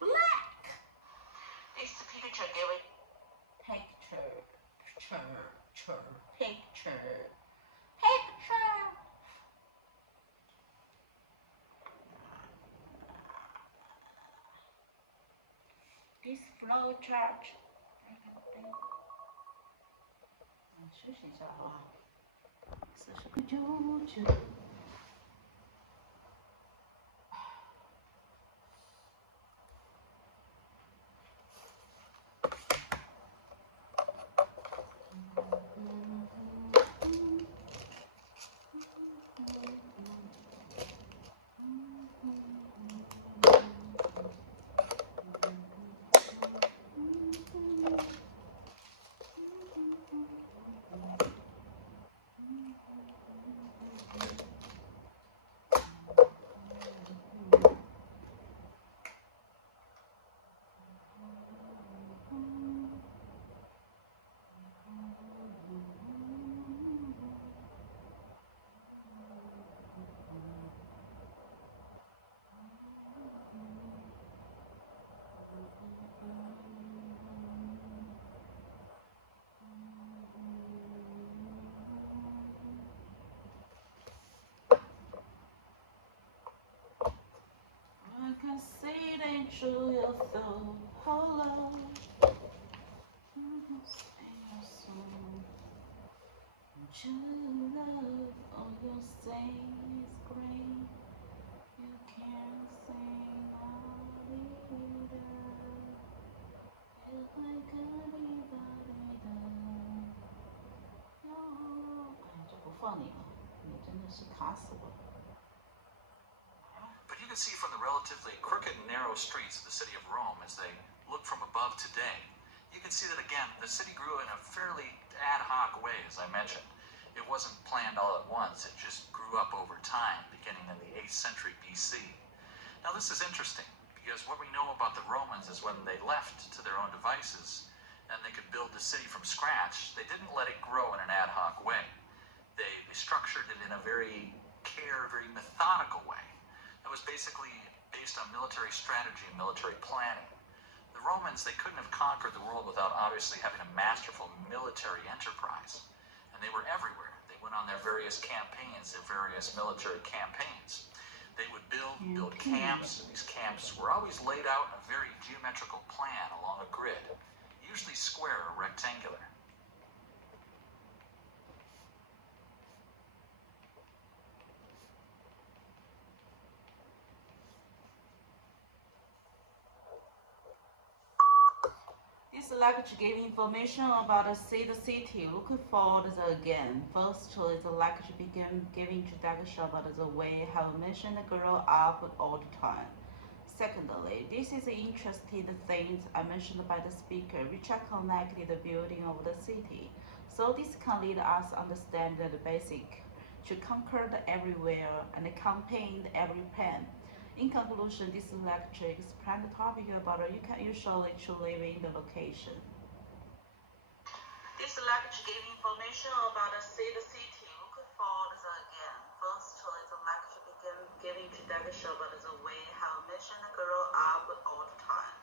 Black. This picture giving picture. This flow chart. 休息一下好吧，40.99。I can see it into your soul, hello. True love, all you say is great. You can't say no either. Feel like anybody does. No. 哎，这不放你了，你真的是卡死我了。 But you can see from the relatively crooked and narrow streets of the city of Rome as they look from above today, you can see that again, the city grew in a fairly ad hoc way, as I mentioned. It wasn't planned all at once, it just grew up over time, beginning in the 8th century BC. Now this is interesting, because what we know about the Romans is when they left to their own devices, and they could build the city from scratch, they didn't let it grow in an ad hoc way. They structured it in a very methodical way. It was basically based on military strategy and military planning. The Romans, they couldn't have conquered the world without obviously having a masterful military enterprise. And they were everywhere. They went on their various campaigns, their various military campaigns. They would build camps, and these camps were always laid out in a very geometrical plan along a grid, usually square or rectangular. This lecture gave information about the city. Looking forward again. First, the lecture began giving introduction about the way how mentioned grow up all the time. Secondly, this is interesting things I mentioned by the speaker, which are connected the building of the city. So this can lead us understand the basic to conquer the everywhere and campaign the every plan. In conclusion, this lecture explains the topic about you can usually to live in the location. This lecture gives information about the city. Look for the again. Firstly, the lecture begin giving introduction about the way how mission grow up all the time.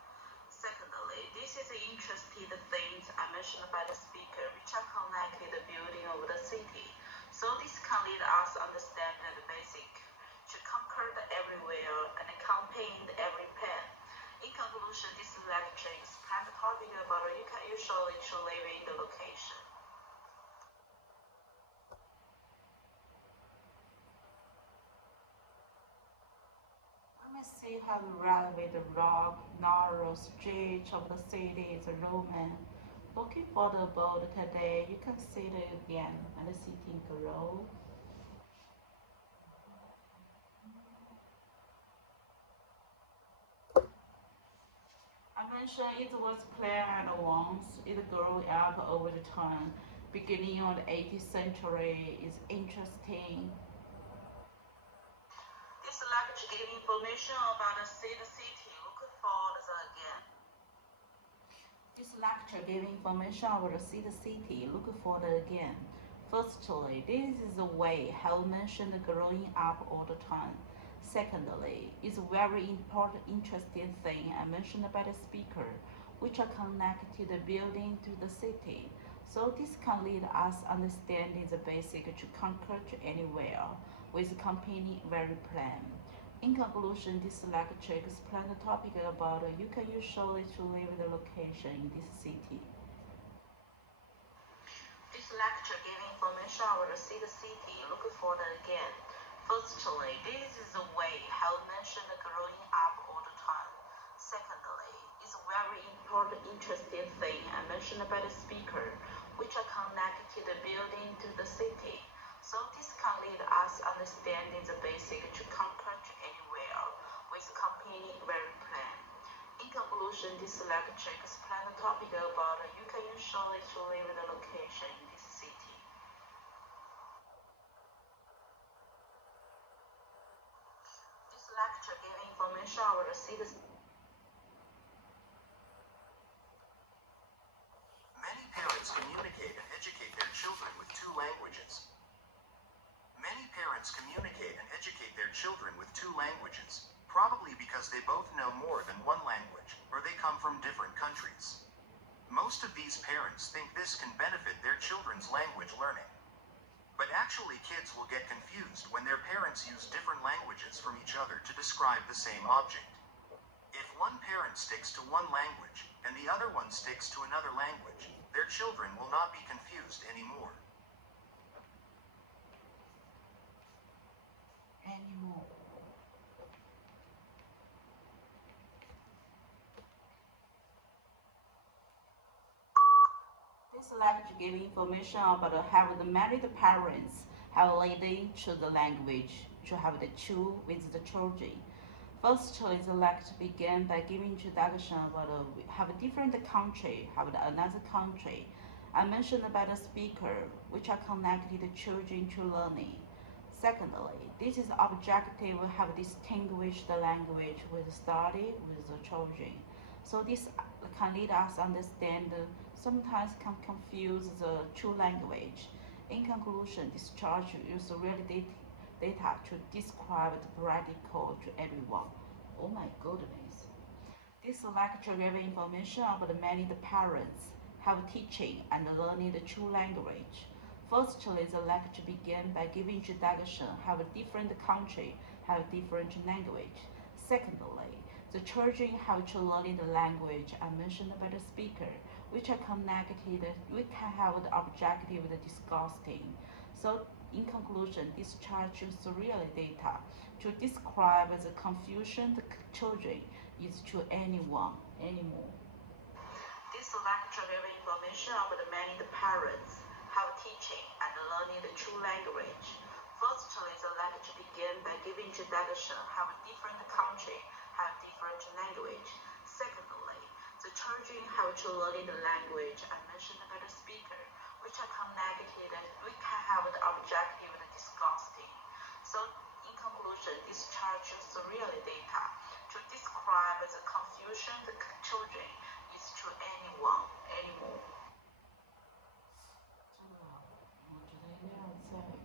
Secondly, this is interesting things I mentioned by the speaker, which are connected the building of the city. So this can lead us understand the basic to conquer the everywhere and campaign the every plan. In conclusion, this lecture explains the topic about you can usually to live in the location. Let me see how to run with the rock, narrow streets of the city is Roman. Looking for the boat today, you can see it again and the city grow. I mentioned it was planned once, it grew up over the time. Beginning of the 18th century is interesting. This lecture gives information about the city. Look for the again. This lecture gives information about the city. Look for the again. Firstly, this is the way how mentioned growing up all the time. Secondly, it's a very important, interesting thing I mentioned by the speaker, which are connected the building to the city. So this can lead us understanding the basic to conquer to anywhere with company very plan. In conclusion, this lecture explains the topic about you can usually to live the location in this city. This lecture gives information about the city. Look for the again. Firstly, this is the way how mentioned growing up all the time. Secondly, it's a very important, interesting thing I mentioned by the speaker, which are connected the building to the city. So this can lead us understanding the basic to conquer to anywhere with company very plan. In conclusion, this lecture explains the topic about you can usually to live the location in this city. Lecture gave information about the city. Many parents communicate and educate their children with two languages. Many parents communicate and educate their children with two languages, probably because they both know more than one language, or they come from different countries. Most of these parents think this can benefit their children's language learning. But actually kids will get confused when their parents use different languages from each other to describe the same object. If one parent sticks to one language, and the other one sticks to another language, their children will not be confused anymore. This lecture gives information about how the married parents have leading to the language to have the two with the children. Firstly, the lecture began by giving introduction about have a different country, have another country. I mentioned by the speaker, which are connected the children to learning. Secondly, this is objective have distinguished the language with study with the children. So this can lead us understand sometimes can confuse the two language. In conclusion, this chart uses real data to describe the practical to everyone. Oh my goodness. This lecture gives information about many the parents have teaching and learning the two language. Firstly, the lecture began by giving introduction have a different country, have different language. Secondly, the children have to learn the language I mentioned by the speaker, which are connected, we can have the objective the discussing. So in conclusion, this chart uses real data to describe the confusion the children is to anyone anymore. This lecture gives information about many the parents have teaching and learning the two language. Firstly, the lecture began by giving direction, have a different country, have different language. Secondly, the children have to learn the language I mentioned about the speaker, which are connected and we can have the objective and discussing. So in conclusion, this chart shows the real data to describe the confusion the children is to anyone anymore. 我觉得应该要在。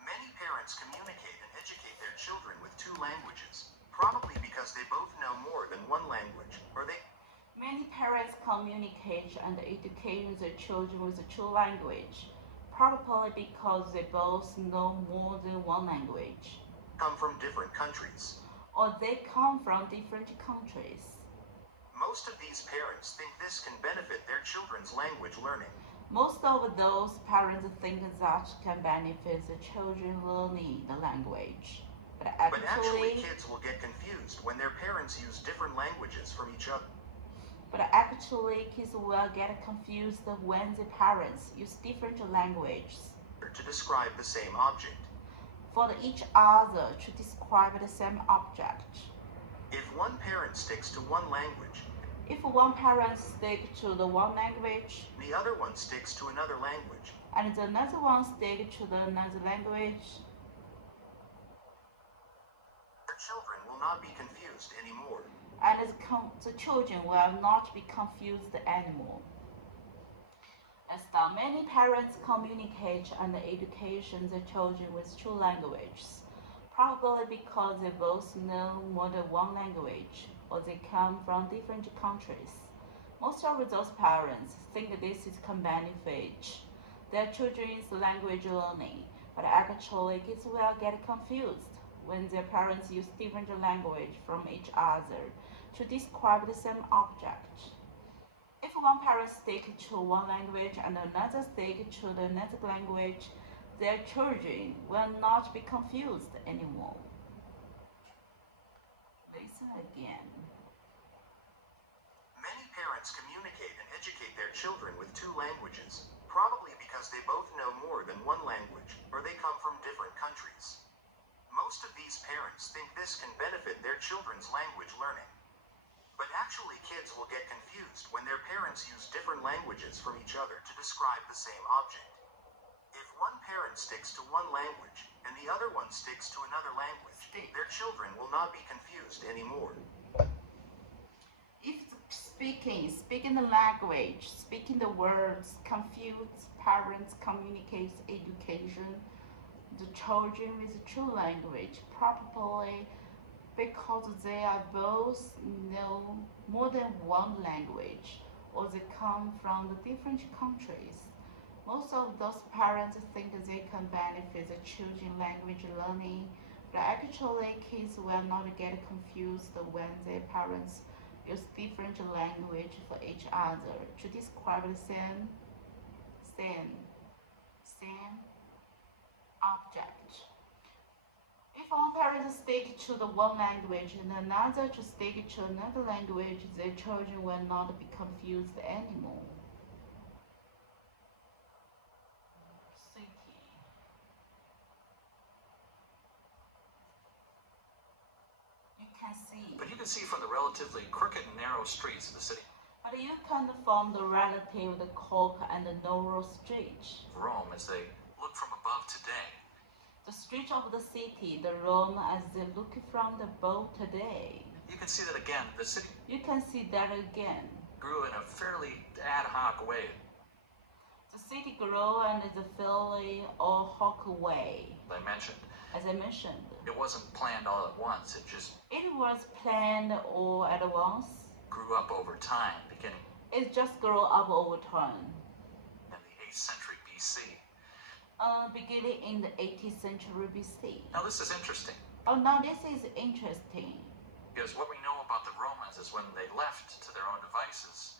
Many parents communicate and educate their children with two languages, probably because they both know more than one language, or they Many parents communicate and educate their children with two language, probably because they both know more than one language, come from different countries. or they come from different countries. Most of these parents think this can benefit their children's language learning. Most of those parents think that can benefit the children learning the language. But But actually, actually, kids will get confused when their parents use different languages from each other. kids will get confused when the parents use different languages To describe the same object. for each other to describe the same object. If one parent sticks to one language, If one parent stick to the one language the other one sticks to another language, and the another one stick to the another language, their children will not be confused anymore. and the children will not be confused anymore. As now many parents communicate and educate their children with two languages, probably because they both know more than one language or they come from different countries. Most of those parents think this can benefit their children's language learning, but actually kids will get confused when their parents use different language from each other to describe the same object. If one parent stick to one language and another stick to the another language, their children will not be confused anymore. Listen again. Many parents communicate and educate their children with two languages, probably because they both know more than one language, or they come from different countries. Most of these parents think this can benefit their children's language learning. But actually, kids will get confused when their parents use different languages from each other to describe the same object. If one parent sticks to one language and the other one sticks to another language, their children will not be confused anymore. If speaking the language, speaking the words confuse parents communicates education, the children with two language, probably because they are both know more than one language or they come from the different countries. Most of those parents think they can benefit the children language learning, but actually kids will not get confused when their parents use different language for each other to describe the same object. If one parent stick to the one language and another to stick to another language, their children will not be confused anymore. City. You can see. But you can see from the relatively crooked and narrow streets of the city But you can form the relative, the cork and the narrow street. of Rome as they look from above today. The street of the city, the Rome as they look from the boat today. You can see that again, the city You can see that again. grew in a fairly ad hoc way. The city grew and the fairly or hawk way, As I mentioned, as I mentioned. it wasn't planned all at once. It just It was planned all at once. grew up over time, beginning It just grew up over time. in the 8th century BC. Beginning in the 18th century BC. Now this is interesting, Oh, now this is interesting. because what we know about the Romans is when they left to their own devices,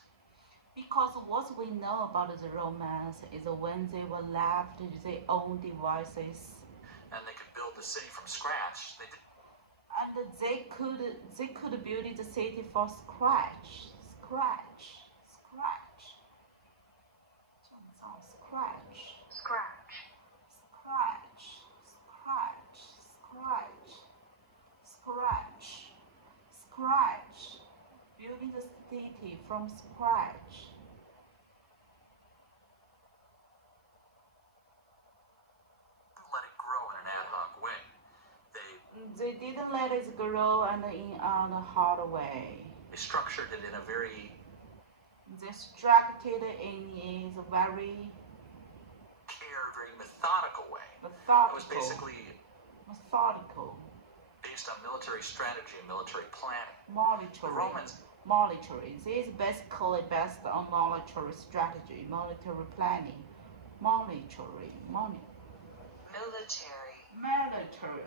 Because what we know about the Romans is when they were left to their own devices, and they could build the city from scratch, they and they could build the city from scratch. scratch, scratch. 这样造 scratch, Scratch. scratch, scratch, scratch, scratch, scratch. Building the city from scratch. Let it grow in an ad hoc way. They didn't let it grow and in a hard way. They structured it in a very They structured it in a very very methodical way. It was methodical, basically methodical, based on military strategy and military planning. The military, Romans, military. This is basically based on military strategy, military planning, military, Military. military, military,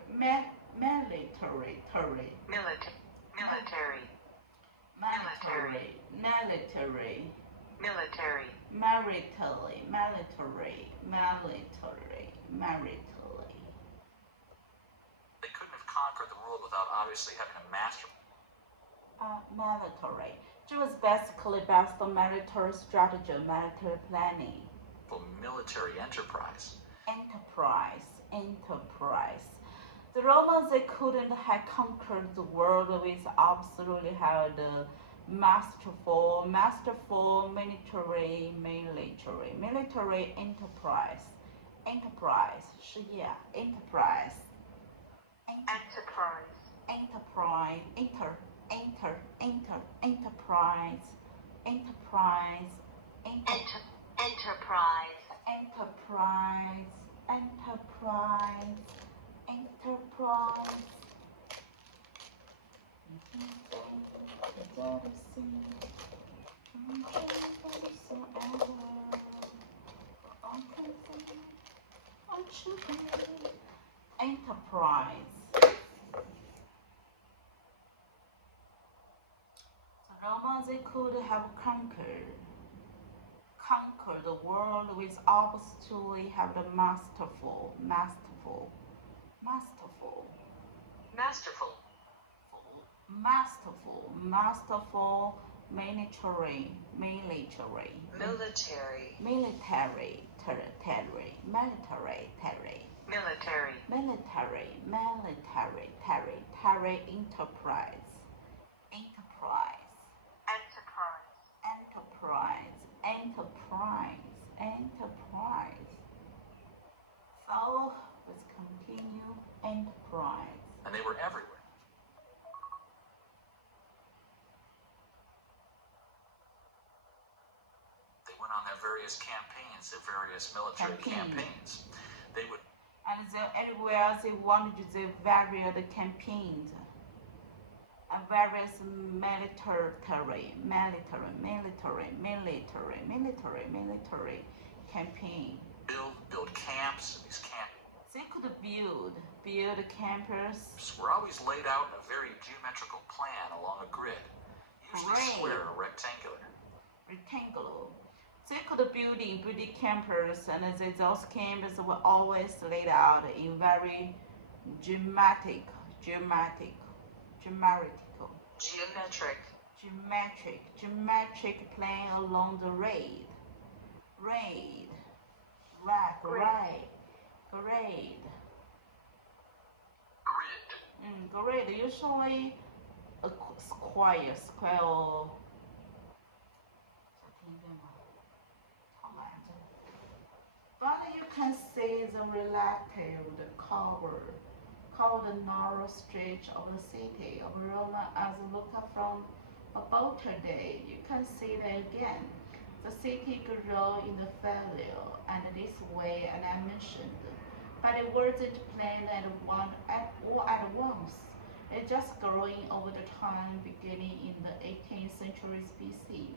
military, Military. military, military, Military. military, military, military, military. they couldn't have conquered the world without obviously having a master. Military. It was basically based on military strategy, military planning, Military enterprise. enterprise, enterprise. The Romans, they couldn't have conquered the world with absolutely had a masterful military enterprise, enterprise, 事业 enterprise, Enterprise. enterprise, enterprise, enterprise, Enterprise. enterprise, enterprise, enterprise. Enterprise. The Romans, they could have conquered the world with absolutely have the masterful Masterful. military, Military. military, military, enterprise, enterprise, Enterprise. enterprise. So let's continue enterprise. And they were everywhere. They went on their various campaigns, their various military campaigns. They would And then everywhere they wanted to vary the campaigns. Various military campaign. build camps. These camps They could build campus, were always laid out in a very geometrical plan along a grid, usually Great. square or rectangular. rectangular. They could build campus, and those campus were always laid out in very geometric plan along the grade. Grid usually a square. But you can see the relative cover the narrow stretch of the city of Rome as look from above today. You can see that again. The city grew in the failure and this way, and I mentioned, but it wasn't planned all at once. It just growing over the time, beginning in the 18th century BC.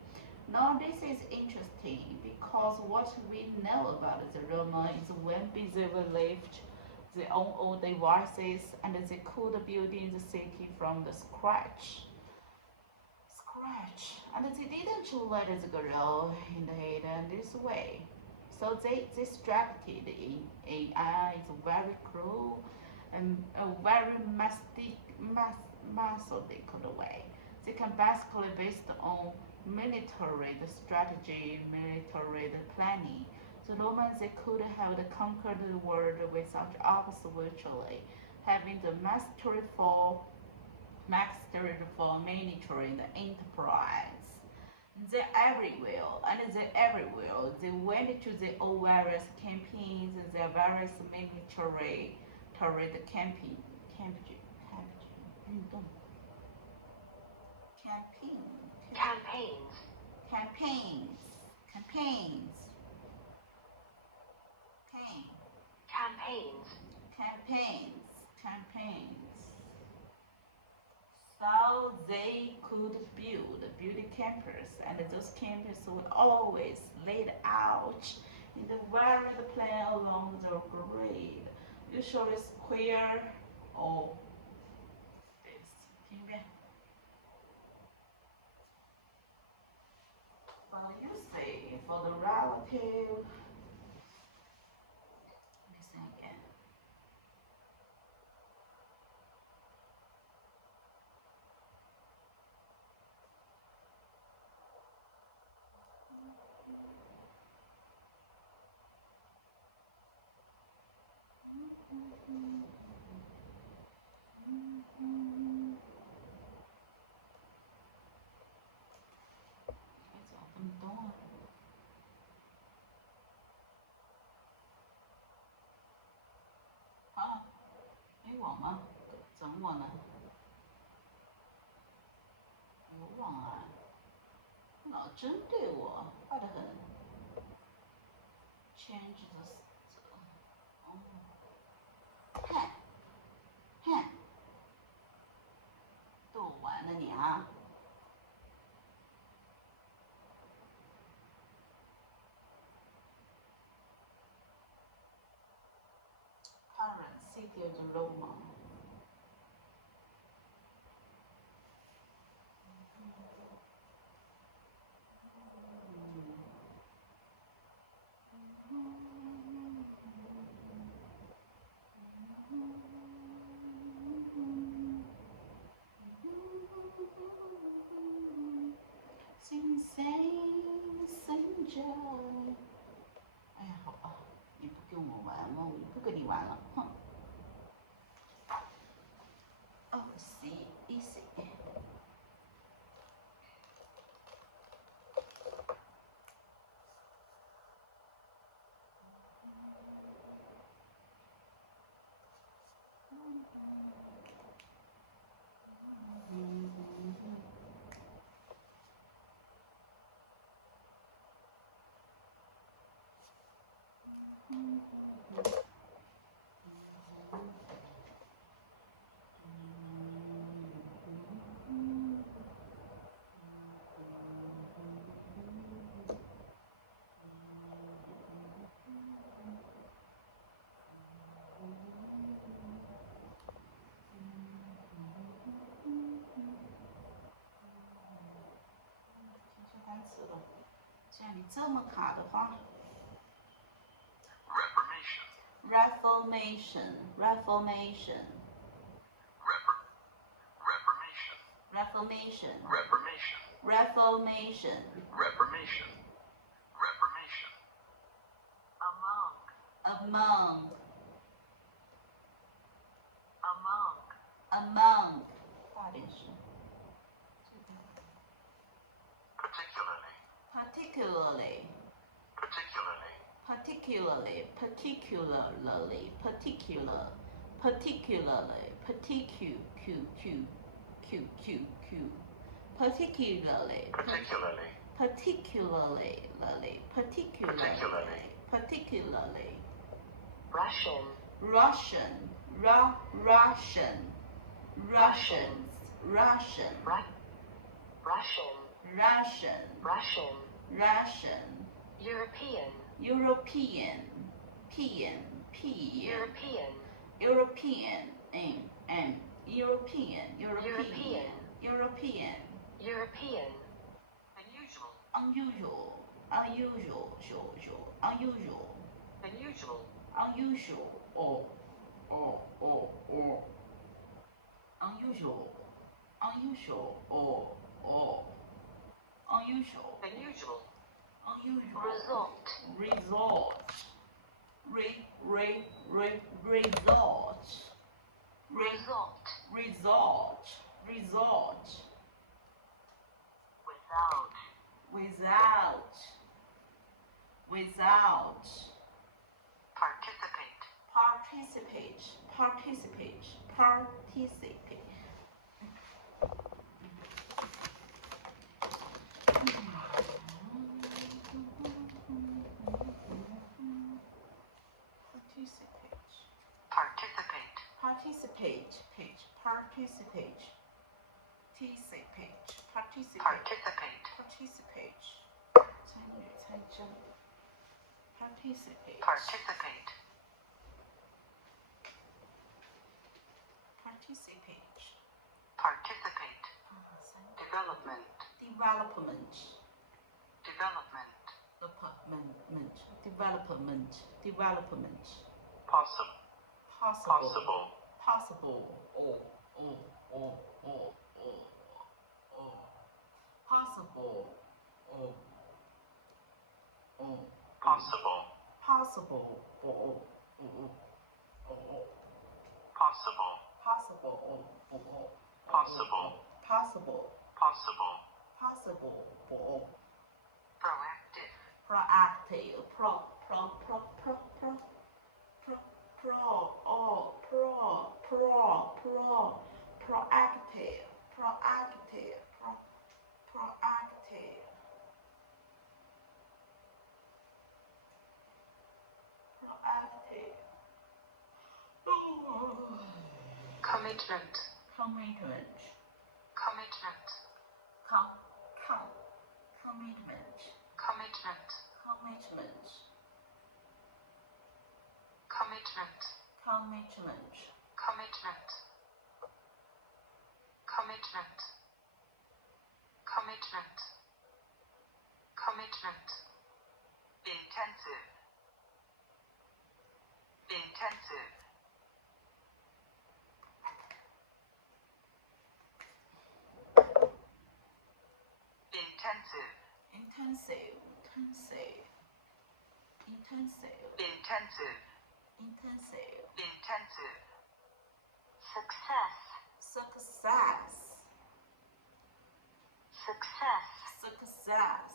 Now this is interesting because what we know about the Romans is when they left their own devices and they could build in the city from the scratch. And they didn't let it grow in this way. So they structured in AI is very cruel and a very methodical way. They can basically based on military strategy, military planning. The Romans they could have conquered the world without us virtually, having the mastery for military and enterprise. They went to the all various campaigns, the various military campaign, Campaigns. campaigns, campaigns, Campaigns. campaigns, campaigns. So they could build campus, and those campus were always laid out in the varied plan along the grid, usually square or this. 听一遍。For the usage, for the relative. Listen again.网吗？怎么网呢？有网啊！老针对我，坏得很。Change the 哼，都完了你啊！ Current city of Roma. Sing, sing, sing joy. 哎呀，好吧，你不跟我玩吗？我不跟你玩了，哼。Oh, see, easy. Reformation, Reformation, Reformation, Reformation, Reformation. Reformation. among, Among. 大点声。 Particularly. Particularly, Particularly. particularly, particular, particularly, particularly, particularly, Particularly. particularly, particularly, Russian. Russian, Russian, Russians, Russian, Russian. Russian, Russian. Russian, European. European, European. European, European, European. European, European. unusual, unusual, unusual, unusual, unusual, unusual or unusual, Unusual. unusual, Result. result, result, Result. result, result, Without. without, Participate. participate, participate, participate. Participate. Participate, page, participate, participate, participate, Participate. participate. 参与参加 participate, Participate. participate. Participate. Development. Development, Development. development, development. Possible. Possible, Possible. possible, possible, Possible. possible, Possible. possible, Possible. possible, Possible. possible, Proactive. proactive, proactive, proactive, proactive, proactive. Commitment. Commitment, Commitment. commitment, Commitment. commitment, Commitment. commitment, Commitment. Commitment. Commitment. Commitment. Intensive. Intensive. Intensive. intensive, intensive, Intensive. intensive, Intensive. Success. success, Success. success,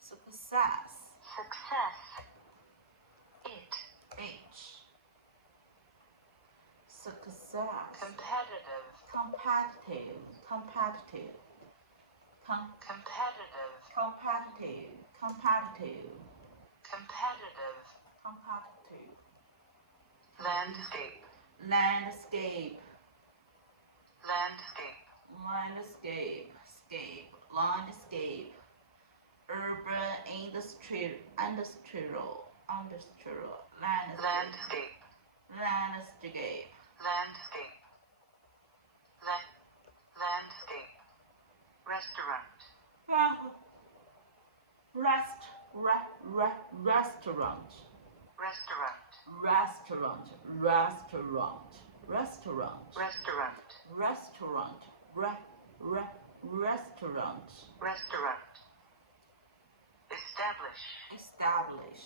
success, Success. It. success, Competitive. competitive, Competitive. competitive, Competitive. competitive, Landscape. landscape, Landscape. landscape, urban, industrial, landscape, Landscape. landscape, Landscape. Landscape. Restaurant. restaurant, Restaurant. restaurant, restaurant, restaurant, Restaurant. restaurant, restaurant, Restaurant. Establish. establish,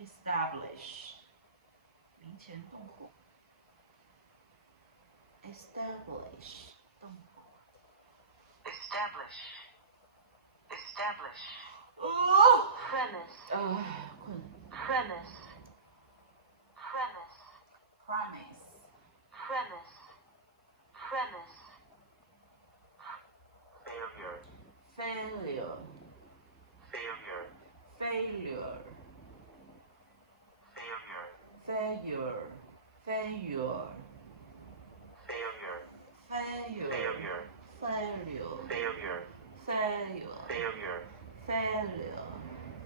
establish, 名前动后 establish 动后 Establish. Establish. Premise. 困 Premise. Premise. premise, Premise. Premise. Failure. failure, Failure. failure, Failure. failure, failure, Failure. failure, Failure. failure, Failure. failure, Failure. failure,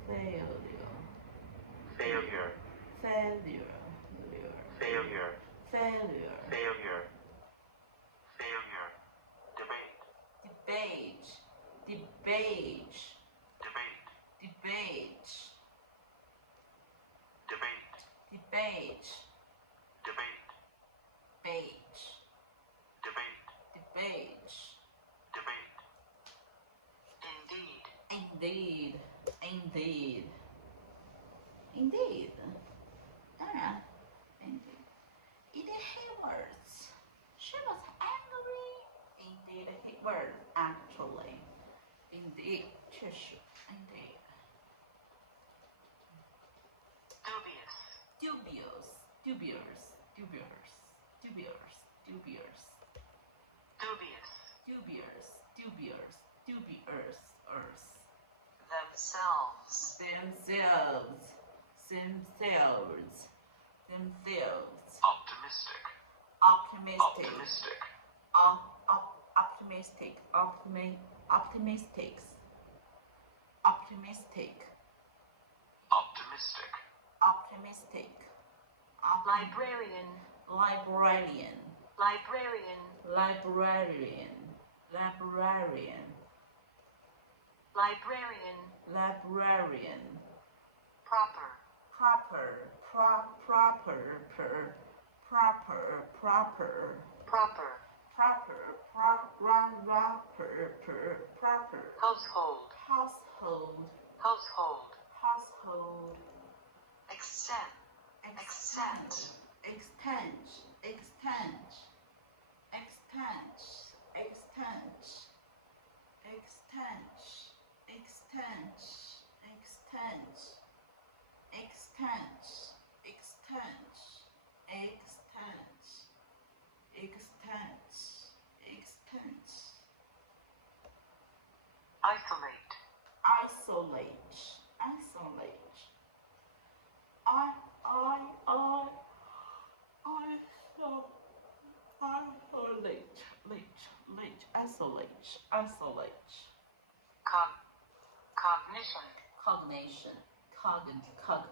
failure, Failure. failure, Failure. failure, Failure. Failure. Debate. debate, debate, debate, debate, debate, debate, debate, debate, debate, debate. debate, Indeed. Indeed, indeed, indeed. 当然 indeed. Indeed, he was. She was angry. Indeed, he was actually. Indeed, 确实 indeed. Dubious. Dubious, dubious, dubious, dubious, dubious, Dubious. dubious, dubious, dubious, earth. Themselves. Themselves, themselves, themselves. Optimistic. Optimistic, Optimistic. optimistic, optimistics, optimistic, Optimistic. optimistic, Librarian. librarian, Librarian. librarian, librarian, Librarian. librarian, Proper. proper, proper, proper, Proper. proper, proper, Household. household, Household. household, Extent. extent, extent, extent, extent, extent, extent, extent, extent, extent, extent, extent, extent, extent. Isolate. Isolate, isolate. Isolate, isolate. Cognition. Cognation, cognation,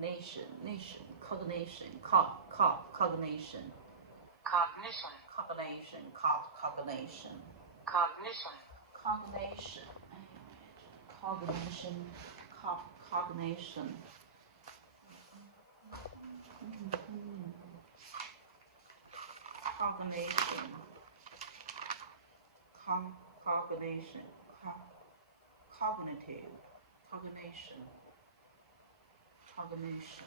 nation, cognation, cognation, Cognition. cognation, cognation, Cognition. cognation, cognition, cognition. Cognation, cognition, cognitive, cognation, cognition.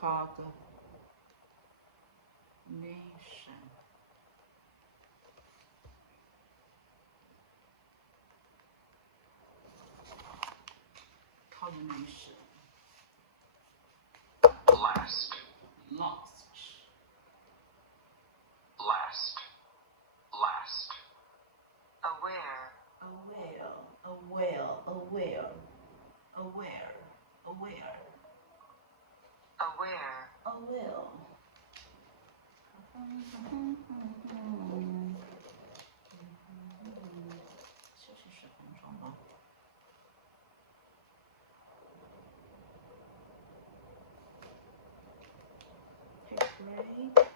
Cognition. Cognition. Last. Lost. Last. Last. Aware. Aware, aware, aware, aware, aware, Aware. aware. 休息10分钟吧。Take a break.